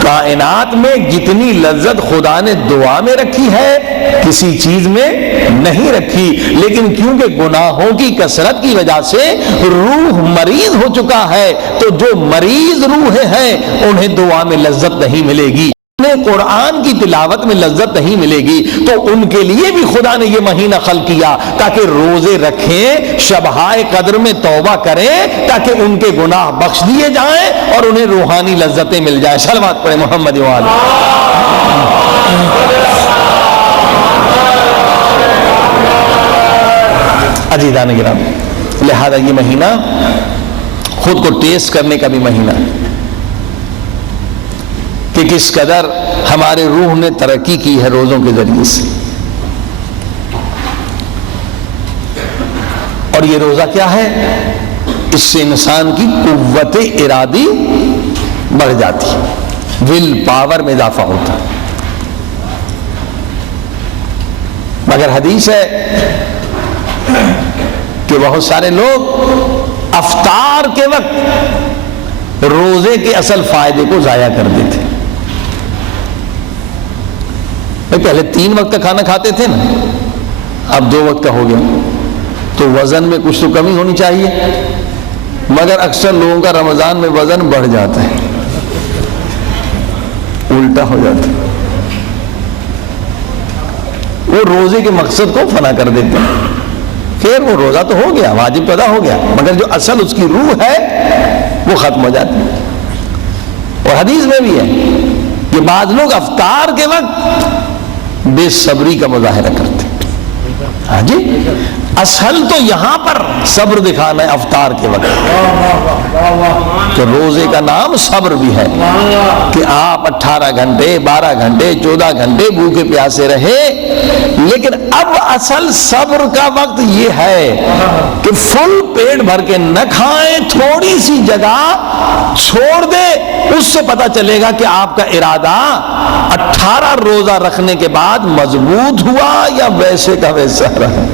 کائنات میں جتنی لذت خدا نے دعا میں رکھی ہے کسی چیز میں نہیں رکھی، لیکن کیونکہ گناہوں کی کثرت کی وجہ سے روح مریض ہو چکا ہے تو جو مریض روحیں ہیں انہیں دعا میں لذت نہیں ملے گی، انہیں قرآن کی تلاوت میں لذت نہیں ملے گی۔ تو ان کے لیے بھی خدا نے یہ مہینہ خلق کیا تاکہ روزے رکھیں، شبہائے قدر میں توبہ کریں تاکہ ان کے گناہ بخش دیے جائیں اور انہیں روحانی لذتیں مل جائیں۔ صلوات پڑھیں محمد وعلی۔ عزیزان گرامی، لہذا یہ مہینہ خود کو ٹیسٹ کرنے کا بھی مہینہ کہ کس قدر ہمارے روح نے ترقی کی ہے روزوں کے ذریعے سے۔ اور یہ روزہ کیا ہے؟ اس سے انسان کی قوت ارادی بڑھ جاتی ہے، ول پاور میں اضافہ ہوتا ہے۔ مگر حدیث ہے کہ بہت سارے لوگ افطار کے وقت روزے کے اصل فائدے کو ضائع کر دیتے۔ پہلے 3 وقت کا کھانا کھاتے تھے نا، اب 2 وقت کا ہو گیا تو وزن میں کچھ تو کمی ہونی چاہیے، مگر اکثر لوگوں کا رمضان میں وزن بڑھ جاتا ہے، الٹا ہو جاتا ہے۔ وہ روزے کے مقصد کو فنا کر دیتے ہیں۔ خیر وہ روزہ تو ہو گیا، واجب پیدا ہو گیا، مگر جو اصل اس کی روح ہے وہ ختم ہو جاتی ہے۔ اور حدیث میں بھی ہے کہ بعض لوگ افطار کے وقت بے صبری کا مظاہرہ کرتے ہیں۔ ہاں جی، اصل تو یہاں پر صبر دکھانا ہے افطار کے وقت، کہ روزے کا نام صبر بھی ہے کہ آپ 18 گھنٹے 12 گھنٹے 14 گھنٹے بھوکے پیاسے رہے، لیکن اب اصل صبر کا وقت یہ ہے کہ فل پیٹ بھر کے نہ کھائیں، تھوڑی سی جگہ چھوڑ دے، اس سے پتہ چلے گا کہ آپ کا ارادہ 18 روزہ رکھنے کے بعد مضبوط ہوا یا ویسے کا ویسا رہا۔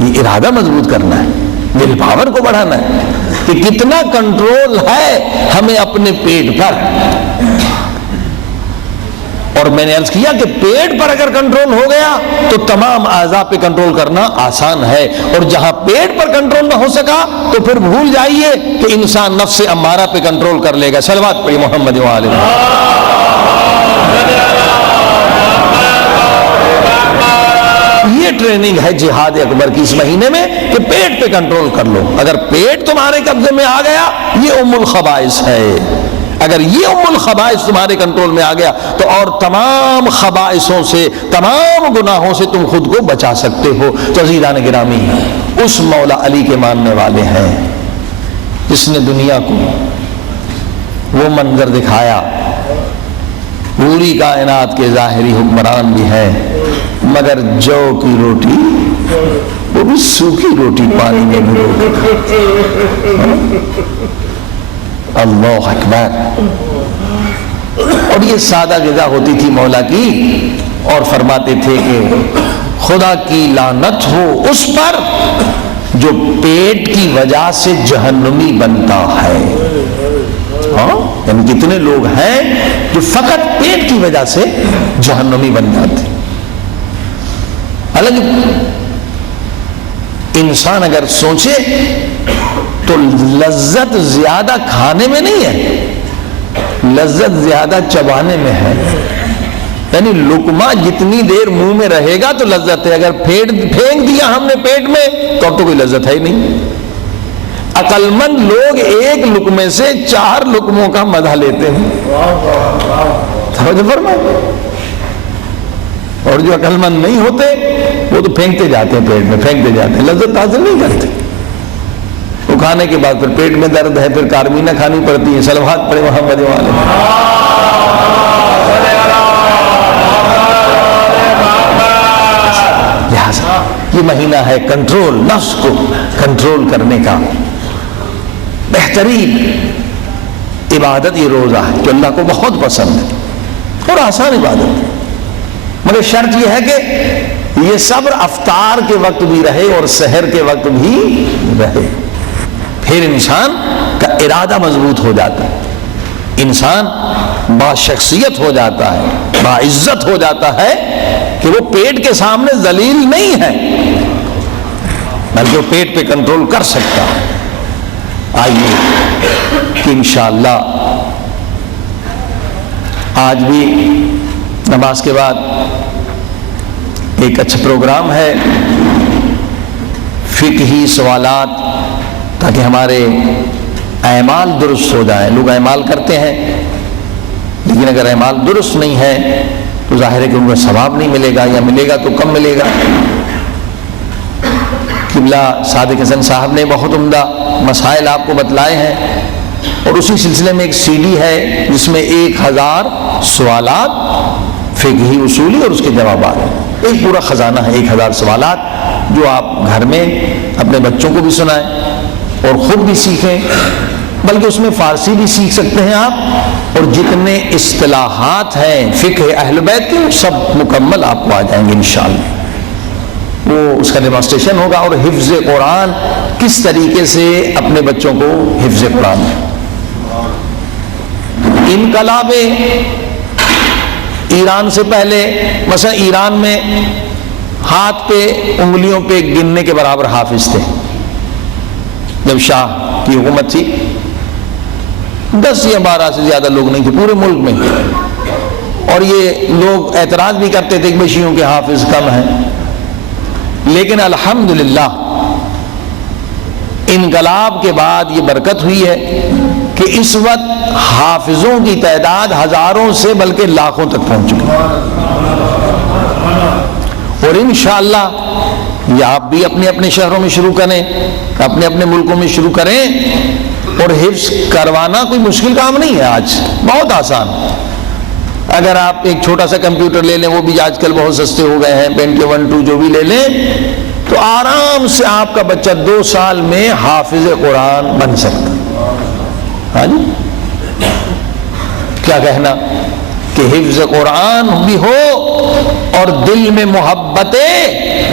یہ ارادہ مضبوط کرنا ہے، ول پاور کو بڑھانا ہے کہ کتنا کنٹرول ہے ہمیں اپنے پیٹ پر۔ اور میں نے عرض کیا کہ پیٹ پر اگر کنٹرول ہو گیا تو تمام اعضاء پہ کنٹرول کرنا آسان ہے، اور جہاں پیٹ پر کنٹرول نہ ہو سکا تو پھر بھول جائیے کہ انسان نفس امارہ پہ کنٹرول کر لے گا۔ صلوات پڑھی محمد وعلی۔ یہ ٹریننگ ہے جہاد اکبر کی اس مہینے میں کہ پیٹ پہ کنٹرول کر لو. اگر پیٹ تمہارے قبضے میں آ گیا یہ ام الخبائث ہے. اگر یہ ام الخبائث تمہارے کنٹرول میں آ گیا تو اور تمام خبائثوں سے, تمام گناہوں سے تم خود کو بچا سکتے ہو. تو عزیزان گرامی, اس مولا علی کے ماننے والے ہیں جس نے دنیا کو وہ منظر دکھایا. پوری کائنات کے ظاہری حکمران بھی ہیں, مگر جو کی روٹی وہ بھی سوکھی روٹی پانی میں بھگو کر. اللہ اکبر. اور یہ سادہ غذا ہوتی تھی مولا کی, اور فرماتے تھے کہ خدا کی لعنت ہو اس پر جو پیٹ کی وجہ سے جہنمی بنتا ہے. یعنی کتنے لوگ ہیں جو فقط پیٹ کی وجہ سے جہنمی بن جاتے. حالانکہ انسان اگر سوچے تو لذت زیادہ کھانے میں نہیں ہے, لذت زیادہ چبانے میں ہے. یعنی لقمہ جتنی دیر منہ میں رہے گا تو لذت ہے, اگر پھینک دیا ہم نے پیٹ میں تو اب تو کوئی لذت ہے ہی نہیں. عقل مند لوگ ایک لقمے سے 4 لقموں کا مزہ لیتے ہیں. سمجھ فرمائے. اور جو عقل مند نہیں ہوتے وہ تو پھینکتے جاتے ہیں, پیٹ میں پھینکتے جاتے ہیں, لذت حاصل نہیں کرتے. وہ کھانے کے بعد پھر پیٹ میں درد ہے, پھر کارمینہ کھانی پڑتی ہے. صلوات پڑھے محمد والے. لہٰذا یہ مہینہ ہے کنٹرول, نفس کو کنٹرول کرنے کا. بہترین عبادت یہ روزہ ہے جو اللہ کو بہت پسند ہے اور آسان عبادت ہے. مگر شرط یہ ہے کہ یہ صبر افطار کے وقت بھی رہے اور سحر کے وقت بھی رہے. پھر انسان کا ارادہ مضبوط ہو جاتا ہے, انسان باشخصیت ہو جاتا ہے, باعزت ہو جاتا ہے کہ وہ پیٹ کے سامنے ذلیل نہیں ہے بلکہ وہ پیٹ پہ کنٹرول کر سکتا ہے. آئیے کہ انشاءاللہ آج بھی نماز کے بعد ایک اچھا پروگرام ہے, فقہی سوالات, تاکہ ہمارے اعمال درست ہو جائیں. لوگ اعمال کرتے ہیں لیکن اگر اعمال درست نہیں ہے تو ظاہر ہے کہ ان کو ثواب نہیں ملے گا, یا ملے گا تو کم ملے گا. قبلہ صادق حسن صاحب نے بہت عمدہ مسائل آپ کو بتلائے ہیں, اور اسی سلسلے میں ایک سی ڈی ہے جس میں 1000 سوالات فقہی اصولی اور اس کے جوابات. ایک پورا خزانہ ہے, 1000 سوالات جو آپ گھر میں اپنے بچوں کو بھی سنائیں اور خود بھی سیکھیں. بلکہ اس میں فارسی بھی سیکھ سکتے ہیں آپ, اور جتنے اصطلاحات ہیں فقہ اہل بیت کے سب مکمل آپ کو آ جائیں گے انشاءاللہ. وہ اس کا ڈیمانسٹریشن ہوگا, اور حفظ قرآن کس طریقے سے اپنے بچوں کو حفظ قرآن. انقلاب ایران سے پہلے مثلا ایران میں ہاتھ پہ انگلیوں پہ گننے کے برابر حافظ تھے. جب شاہ کی حکومت تھی 10 یا 12 سے زیادہ لوگ نہیں تھے پورے ملک میں, اور یہ لوگ اعتراض بھی کرتے تھے کہ شیعوں کے حافظ کم ہیں. لیکن الحمدللہ انقلاب کے بعد یہ برکت ہوئی ہے کہ اس وقت حافظوں کی تعداد ہزاروں سے بلکہ لاکھوں تک پہنچ چکی ہے. اور انشاءاللہ یہ آپ بھی اپنے اپنے شہروں میں شروع کریں, اپنے اپنے ملکوں میں شروع کریں. اور حفظ کروانا کوئی مشکل کام نہیں ہے, آج بہت آسان. اگر آپ ایک چھوٹا سا کمپیوٹر لے لیں, وہ بھی آج کل بہت سستے ہو گئے ہیں, پینٹیم 1 2 جو بھی لے لیں, تو آرام سے آپ کا بچہ 2 سال میں حافظ قرآن بن سکتا. ہاں جی, کیا کہنا کہ حفظ قرآن بھی ہو اور دل میں محبت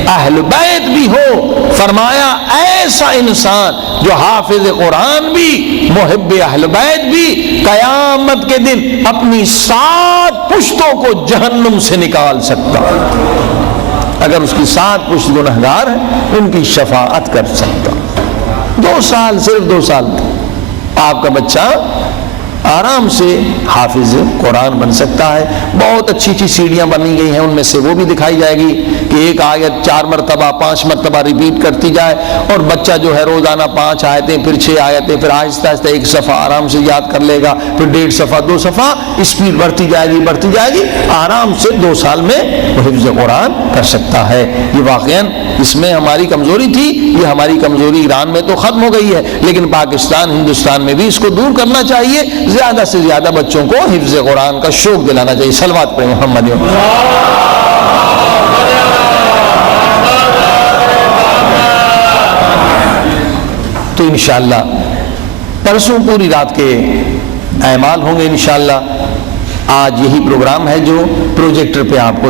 اہل بیت بھی ہو. فرمایا ایسا انسان جو حافظ قرآن بھی محب اہل بیت بھی قیامت کے دن اپنی 7 پشتوں کو جہنم سے نکال سکتا. اگر اس کی 7 پشت گنہگار ہیں ان کی شفاعت کر سکتا. 2 سال, صرف 2 سال آپ کا بچہ آرام سے حافظ قرآن بن سکتا ہے۔ بہت اچھی اچھی سیڑھیاں بنی گئی ہیں، ان میں سے وہ بھی دکھائی جائے گی کہ ایک آیت 4 مرتبہ 5 مرتبہ ریپیٹ کرتی جائے، اور بچہ جو ہے روزانہ 5 آیتیں، پھر 6 آیتیں، پھر آہستہ آہستہ 1 صفحہ آرام سے یاد کر لے گا، پھر 1.5 صفحہ 2 صفحہ، اسپیڈ بڑھتی جائے گی، آرام سے 2 سال میں وہ حفظ قرآن کر سکتا ہے۔ یہ واقعاً اس میں ہماری کمزوری تھی، یہ ہماری کمزوری ایران میں تو ختم ہو گئی ہے، لیکن پاکستان ہندوستان میں بھی اس کو دور کرنا چاہیے، زیادہ سے زیادہ بچوں کو حفظ قرآن کا شوق دلانا چاہیے۔ صلوات پڑھیں محمد۔ تو انشاءاللہ پرسوں پوری رات کے اعمال ہوں گے انشاءاللہ۔ آج یہی پروگرام ہے جو پروجیکٹر پہ آپ کو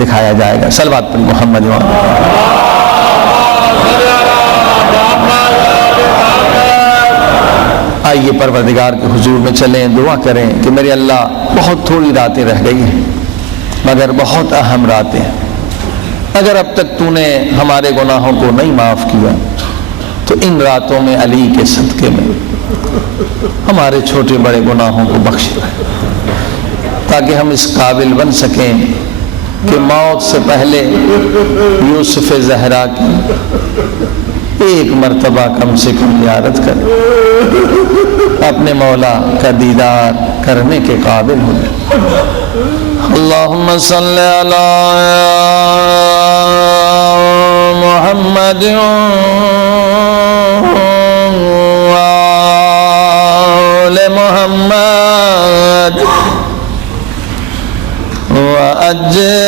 دکھایا جائے گا۔ صلوات پر محمد۔ آئیے پروردگار کے حضور میں چلیں، دعا کریں کہ میرے اللہ بہت تھوڑی راتیں رہ گئی ہیں مگر بہت اہم راتیں، اگر اب تک تو نے ہمارے گناہوں کو نہیں معاف کیا تو ان راتوں میں علی کے صدقے میں ہمارے چھوٹے بڑے گناہوں کو بخش دے، تاکہ ہم اس قابل بن سکیں کہ موت سے پہلے یوسف زہرا کی 1 مرتبہ کم سے کم زیارت کریں، اپنے مولا کا دیدار کرنے کے قابل ہو جائے۔ اللہم صلی علی محمد وآل محمد وعجل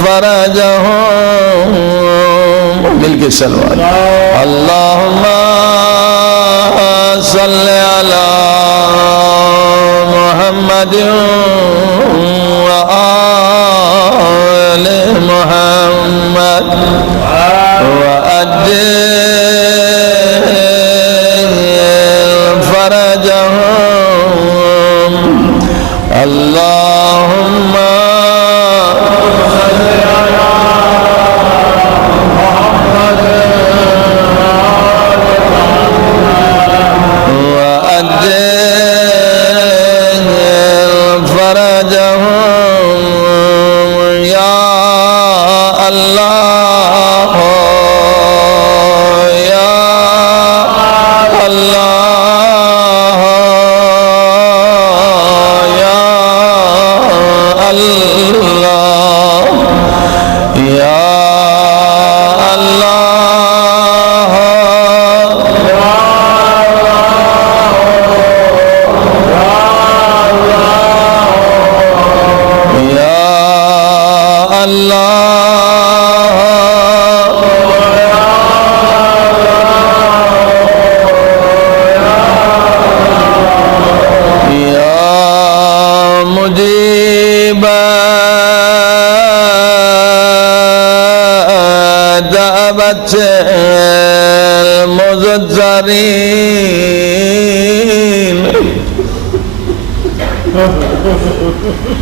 فرجهم، مل کے صلوات۔ اللہم صلی علی محمد وآل محمد وعجل فرجهم، اللہم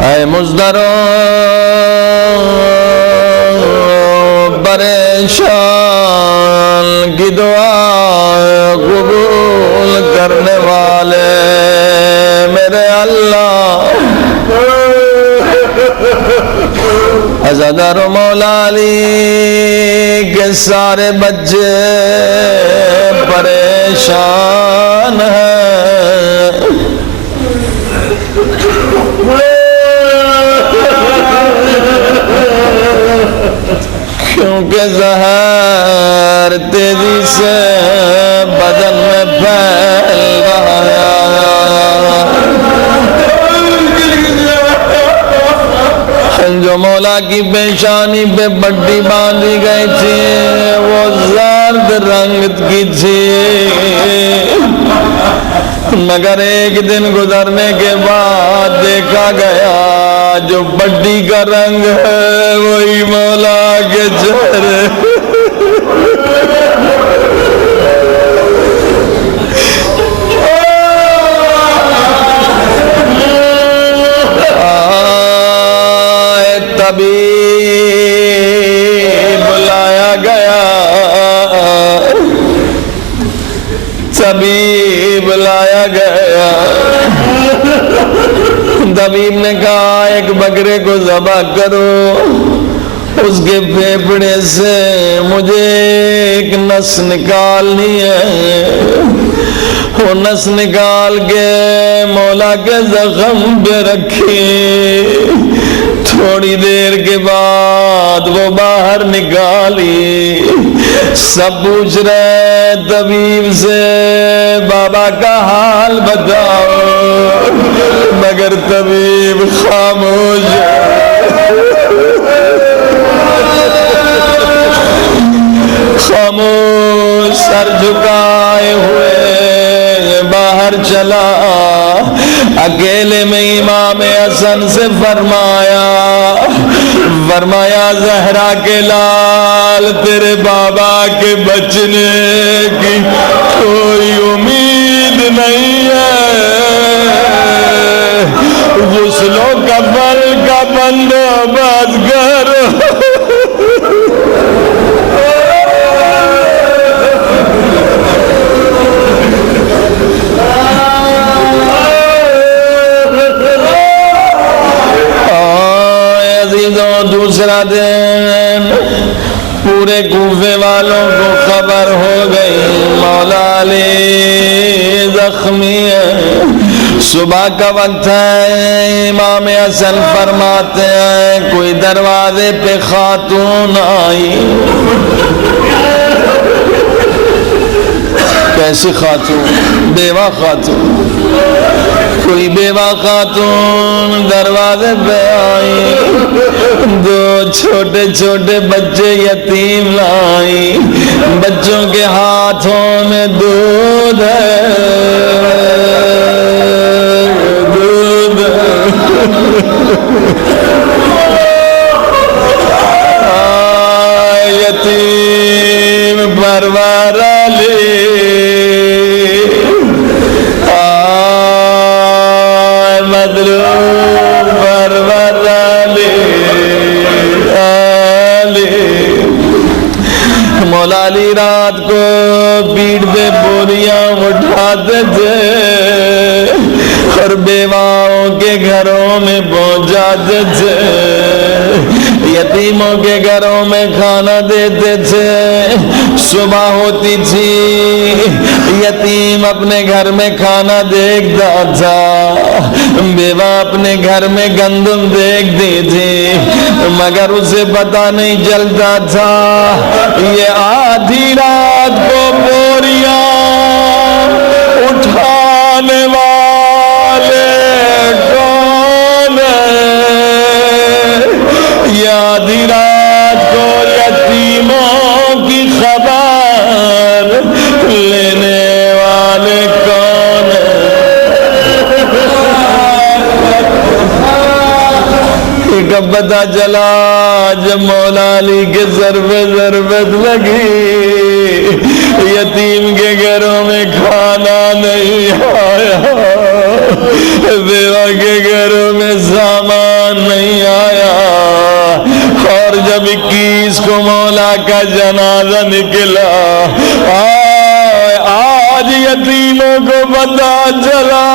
اے مزدروں پریشان کی دعا قبول کرنے والے میرے اللہ، عزادار مولا علی کے سارے بچے پریشان ہیں، کیونکہ زہر تیزی سے بدن میں پھیل رہا ہے۔ جو مولا کی پیشانی پہ پٹی باندھی گئی تھی وہ زرد رنگ کی تھی، مگر ایک دن گزرنے کے بعد دیکھا گیا جو پٹی کا رنگ ہے وہی مولا کے چہرے۔ طبیب بلایا گیا، طبیب طبیب نے کہا ایک بکرے کو ذبح کرو، اس کے پھیپھڑے سے مجھے ایک نس نکالنی ہے، وہ نس نکال کے مولا کے زخم پہ رکھی، تھوڑی دیر کے بعد وہ باہر نکالی۔ سب پوچھ رہے طبیب سے بابا کا حال بتاؤ، مگر طبیب خاموش خاموش سر جھکائے ہوئے باہر چلا۔ اکیلے میں امام حسن سے فرمایا زہرا کے لال، تیرے بابا کے بچنے کی کوئی امید نہیں ہے، غسل و کفن کا بندوبست کرو۔ دوسرا دن پورے کوفے والوں کو خبر ہو گئی مولا علی زخمی ہے۔ صبح کا وقت ہے، امام حسن فرماتے ہیں کوئی دروازے پہ خاتون آئی۔ کیسی خاتون؟ بیوہ خاتون۔ کوئی بیوہ خاتون دروازے پہ آئی، دو چھوٹے چھوٹے بچے یتیم لائی، بچوں کے ہاتھوں میں دودھ ہے، دودھ یتیم پرور علی، مظلوم پرور علی، مولا علی رات کو پیٹھ پہ بوریاں اٹھاتے تھے اور بیواؤں کے گھروں میں پہنچاتے تھے، یتیموں کے گھروں میں کھانا دیتے تھے۔ صبح ہوتی تھی، یتیم اپنے گھر میں کھانا دیکھتا تھا، بیوہ اپنے گھر میں گندم دیکھتی تھی، مگر اسے پتہ نہیں چلتا تھا یہ آدھی رات کو بوریاں اٹھانے والے کون ہیں، یہ آدھی رات کو یتیموں کی خبر لینے والے کون ہیں۔ کب پتہ چلا جب مولا علی کے سر پہ ضربت لگی، یتیم کے گھروں میں کھانا نہیں آیا، بیوہ کے گھروں میں سامان نہیں آیا، اور جب 21 کو مولا کا جنازہ نکلا، آج یتیموں کو پتہ چلا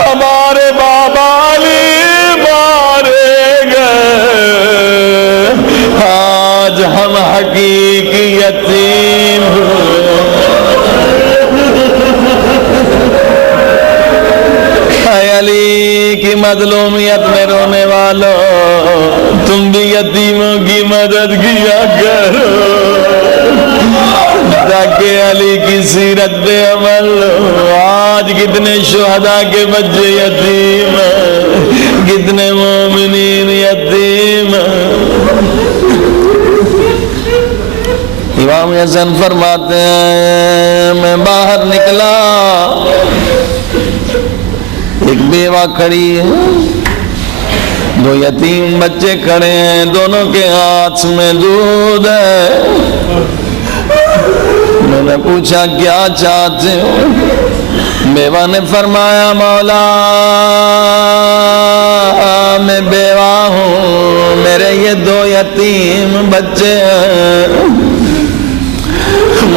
ہمارے بابا علی مارے گئے، آج ہم حقیقی یتیم ہوئے۔ اے علی کی مظلومیت میں رونے والوں، تم بھی یتیموں کی مدد کیا کرو تاکہ علی کی سیرت پہ عمل ہو۔ آج کتنے شہداء کے بچے یتیم ہیں، کتنے مومنین یتیم ہیں۔ امام حسن فرماتے ہیں میں باہر نکلا، ایک بیوہ کھڑی ہے، دو یتیم بچے کھڑے ہیں، دونوں کے ہاتھ میں دودھ ہے۔ میں نے پوچھا کیا چاہتے ہو؟ بیوہ نے فرمایا مولا میں بیوہ ہوں، میرے یہ دو یتیم بچے ہیں،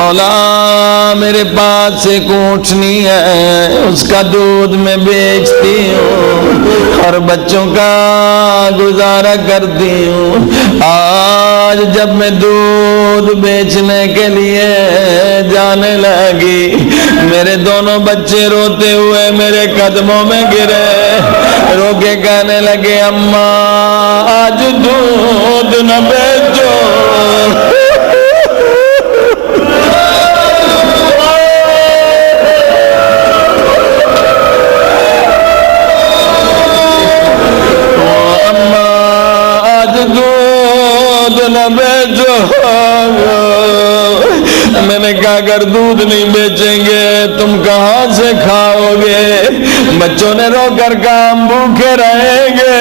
مولا میرے پاس ایک اونٹنی ہے، اس کا دودھ میں بیچتی ہوں اور بچوں کا گزارا کرتی ہوں۔ آج جب میں دودھ بیچنے کے لیے جانے لگی، میرے دونوں بچے روتے ہوئے میرے قدموں میں گرے، رو کے کہنے لگے اماں آج دودھ نہ بیچو۔ میں نے کہا اگر دودھ نہیں بیچیں گے تم کہاں سے کھاؤ گے؟ بچوں نے رو کر کہا ہم بھوکے رہیں گے،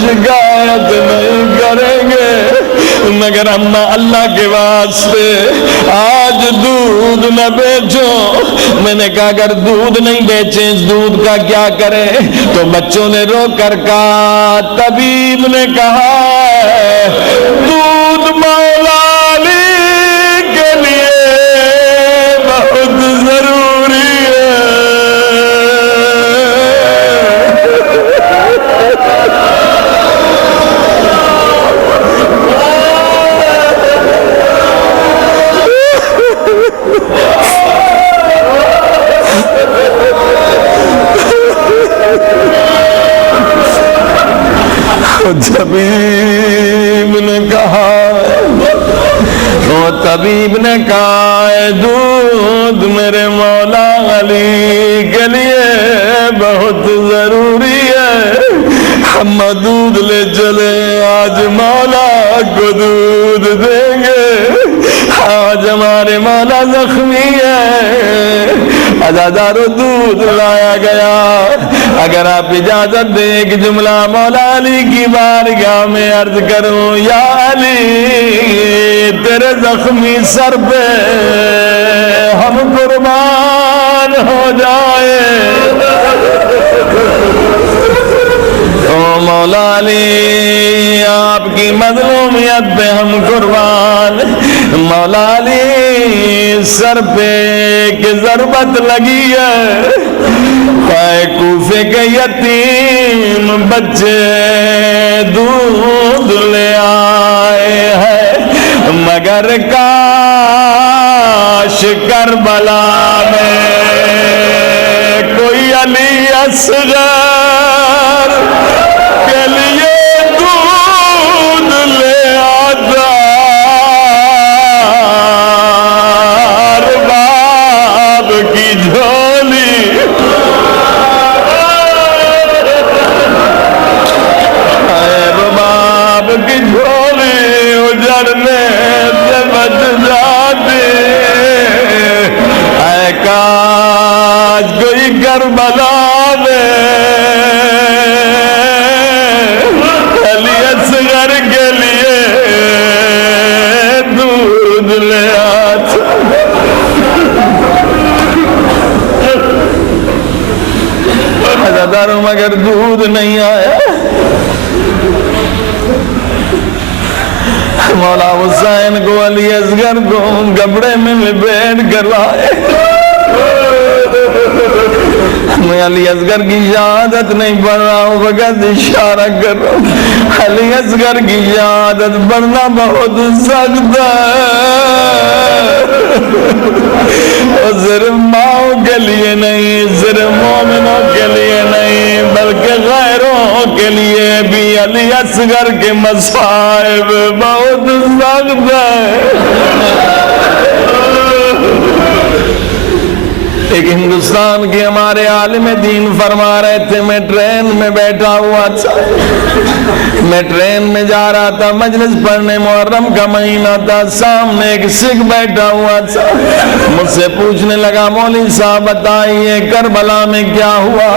شکایت نہیں کریں گے، مگر اماں اللہ کے واسطے آج دودھ نہ بیچو۔ میں نے کہا اگر دودھ نہیں بیچیں اس دودھ کا کیا کریں؟ تو بچوں نے رو کر کہا طبیب نے کہا دودھ مولا علی کے لیے بہت ضروری ہے۔ طبیب نے کہا اے دودھ میرے مولا علی کے لیے بہت ضروری ہے، ہم دودھ لے چلے، آج مولا کو دودھ دیں گے، آج ہمارے مولا زخمی ہے۔ عزادارو دودھ لایا گیا۔ اگر آپ اجازت دیں ایک جملہ مولا علی کی بارگاہ میں عرض کروں، یا علی تیرے زخمی سر پہ ہم قربان ہو جائے۔ او مولا علی آپ کی مظلومیت پہ ہم قربان۔ مولا علی سر پہ ایک ضربت لگی ہے، کوفے کے یتیم بچے دودھ لے آئے ہیں، مگر کاش کربلا میں کوئی علی اصغر کے لیے دودھ لے آتا، ارباب کی جھولی ارباب کی جھولی اجڑنے سے بچ جاتی۔ اے کاش کوئی کربلا میں علی اصغر کے لیے دودھ لے آتا۔ عزاداروں مگر دودھ نہیں آیا۔ مولا حسین کو علی اصغر کو کپڑے میں لپیٹ کر لائے۔ میں علی اصغر کی شہادت نہیں پڑھ رہا ہوں، فقط اشارہ کر رہا ہوں۔ علی اصغر کی شہادت پڑھنا بہت سخت ہے، صرف ماؤں کے لیے نہیں، صرف مومنوں کے لیے نہیں، بلکہ غیروں کے لیے بھی علی اصغر کے مصائب بہت سخت ہے۔ ایک ہندوستان کے ہمارے عالم دین فرما رہے تھے، میں ٹرین میں بیٹھا ہوا تھا، میں ٹرین میں جا رہا تھا، مجلس پڑھنے، محرم کا مہینہ تھا، سامنے ایک سکھ بیٹھا ہوا تھا، مجھ سے پوچھنے لگا مولوی صاحب بتائیے کربلا میں کیا ہوا؟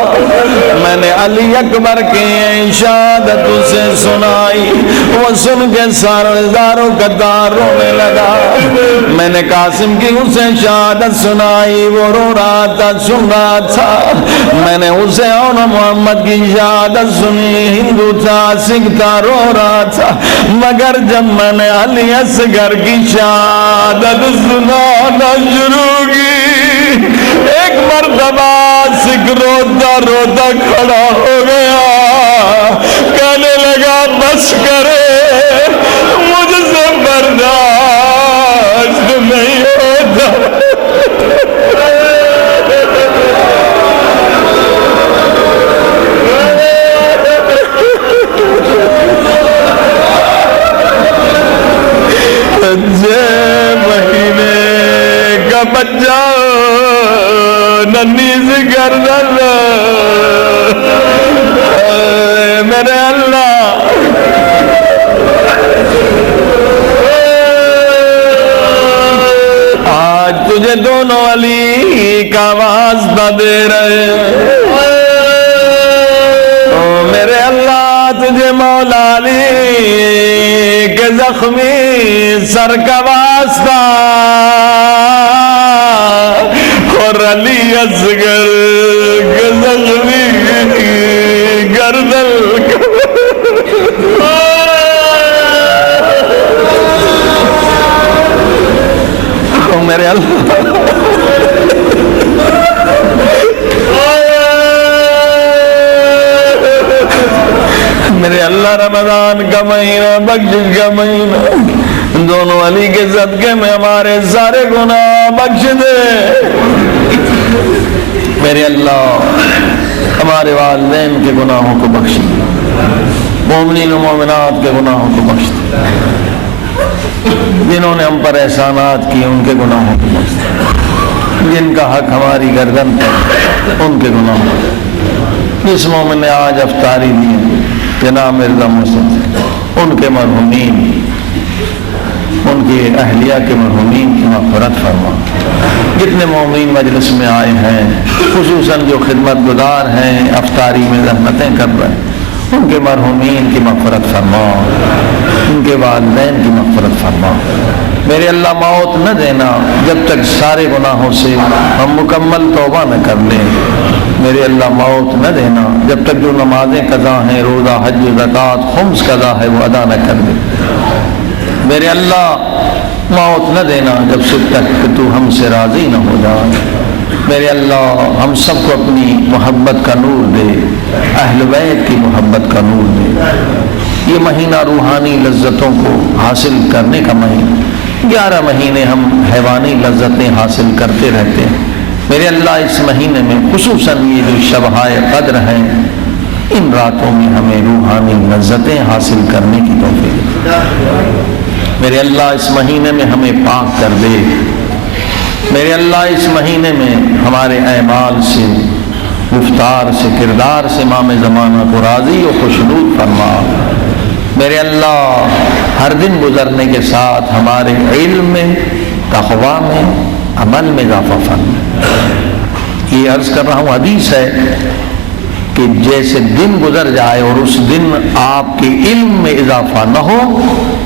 میں نے علی اکبر کی شہادت اسے سنائی، وہ سن کے ساروں قطار رونے لگا۔ میں نے قاسم کی اسے شہادت سنائی، وہ رو رہا آتا سن رہا تھا، میں نے حسین و محمد کی شہادت سنی، ہندو تھا، سکھ تھا، رو رہا تھا، مگر جب میں نے علی اصغر کی شہادت سنانا شروع کی، ایک مرتبہ سکھ روتا روتا کھڑا ہو گیا، کہنے لگا بس کرے، مجھ سے برداشت نہیں ہوتا۔ مہینے کا بچہ ننھی سی گردن، میرے اللہ آج تجھے دونوں علی کا واسطہ دے رہے ہیں، میرے اللہ تجھے مولا علی کے زخمی سر کا واسطہ اور علی اصغر کے زخمی گردن میرے اللہ میرے اللہ رمضان کا مہینہ، بخشش کا مہینہ، دونوں علی کے صدقے میں ہمارے سارے گناہ بخش دے میرے اللہ، ہمارے والدین کے گناہوں کو بخش دے، مومنین و مومنات کے گناہوں کو بخش دے، جنہوں نے ہم پر احسانات کیے ان کے گناہوں کو بخش دے، جن کا حق ہماری گردن پر ان کے گناہوں کو، جس مومن نے آج افطاری دی جناب مرزا محسن، ان کے مرحومین، ان کی اہلیہ کے مرحومین کی مغفرت فرما، جتنے مومنین مجلس میں آئے ہیں، خصوصاً جو خدمت گزار ہیں، افطاری میں زحمتیں کر رہے ہیں، ان کے مرحومین کی مغفرت فرما، ان کے والدین کی مغفرت فرما، میرے اللہ موت نہ دینا جب تک سارے گناہوں سے ہم مکمل توبہ نہ کر لیں، میرے اللہ موت نہ دینا جب تک جو نمازیں قضا ہیں، روزہ، حج، زکوٰۃ، خمس قضا ہے وہ ادا نہ کر دے، میرے اللہ موت نہ دینا جب سے تک کہ تو ہم سے راضی نہ ہو جائے، میرے اللہ ہم سب کو اپنی محبت کا نور دے، اہل بیت کی محبت کا نور دے، یہ مہینہ روحانی لذتوں کو حاصل کرنے کا مہینہ، 11 مہینے ہم حیوانی لذتیں حاصل کرتے رہتے ہیں، میرے اللہ اس مہینے میں خصوصاً یہ جو شبہائے قدر ہیں، ان راتوں میں ہمیں روحانی لذتیں حاصل کرنے کی توفیق دے، میرے اللہ اس مہینے میں ہمیں پاک کر دے، میرے اللہ اس مہینے میں ہمارے اعمال سے، گفتار سے، کردار سے امام زمانہ کو راضی و خوشنود فرما، میرے اللہ ہر دن گزرنے کے ساتھ ہمارے علم میں، تقویٰ میں، عمل میں اضافہ فرما، یہ عرض کر رہا ہوں، حدیث ہے کہ جیسے دن گزر جائے اور اس دن آپ کے علم میں اضافہ نہ ہو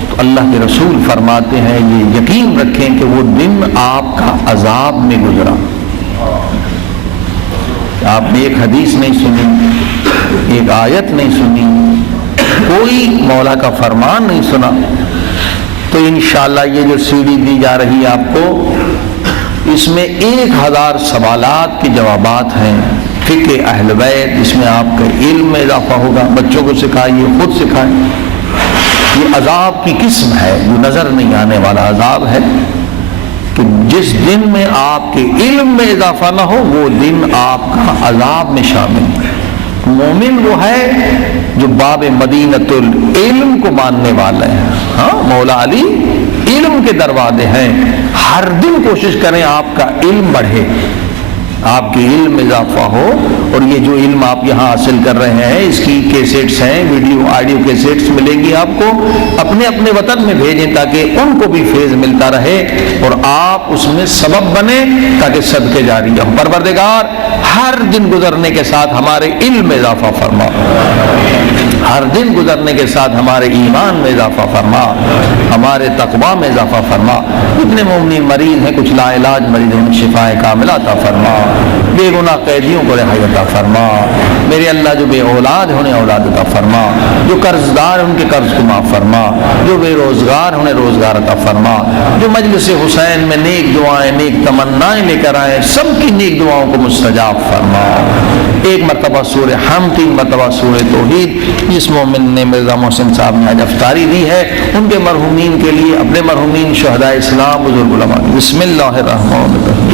تو اللہ کے رسول فرماتے ہیں یہ یقین رکھیں کہ وہ دن آپ کا عذاب میں گزرا، آپ نے ایک حدیث نہیں سنی، ایک آیت نہیں سنی، کوئی مولا کا فرمان نہیں سنا، تو انشاءاللہ یہ جو سی ڈی دی جا رہی ہے آپ کو، اس میں 1000 سوالات کے جوابات ہیں، فقہ اہل بیت، اس میں آپ کا علم میں اضافہ ہوگا، بچوں کو سکھائیے، خود سکھائیں، یہ عذاب کی قسم ہے جو نظر نہیں آنے والا عذاب ہے کہ جس دن میں آپ کے علم میں اضافہ نہ ہو وہ دن آپ کا عذاب میں شامل ہے۔ مومن وہ ہے جو باب مدینۃ العلم کو ماننے والا ہے، ہاں مولا علی علم کے دروازے ہیں، ہر دن کوشش کریں آپ کا علم بڑھے، آپ کے علم میں اضافہ ہو، اور یہ جو علم آپ یہاں حاصل کر رہے ہیں اس کی کیسٹس ہیں، ویڈیو آڈیو کیسٹس ملیں گی آپ کو، اپنے اپنے وطن میں بھیجیں تاکہ ان کو بھی فیض ملتا رہے اور آپ اس میں سبب بنیں تاکہ صدقے جاریہ ہو۔ پروردگار ہر دن گزرنے کے ساتھ ہمارے علم میں اضافہ فرما۔ ہر دن گزرنے کے ساتھ ہمارے ایمان میں اضافہ فرما، ہمارے تقویٰ میں اضافہ فرما۔ جتنے مومنین مریض ہیں، کچھ لا علاج مریض ہیں، انہیں شفا کاملہ عطا فرما، بے گناہ قیدیوں کو رہائی عطا فرما۔ میرے اللہ جو بے اولاد ہیں انہیں اولاد عطا فرما، جو قرض دار ہیں ان کے قرض کو معاف فرما، جو بے روزگار ہیں انہیں روزگار عطا فرما، جو مجلس حسین میں نیک دعائیں نیک تمنائیں لے کر آئے سب کی نیک دعاؤں کو مستجاب فرما۔ ایک مرتبہ سورہ حمد، 3 مرتبہ سورہ توحید، جس مومن نے مرزا محسن صاحب نے آج افطاری دی ہے ان کے مرحومین کے لیے، اپنے مرحومین شہداء اسلام بزرگ علماء، بسم اللہ الرحمن الرحیم۔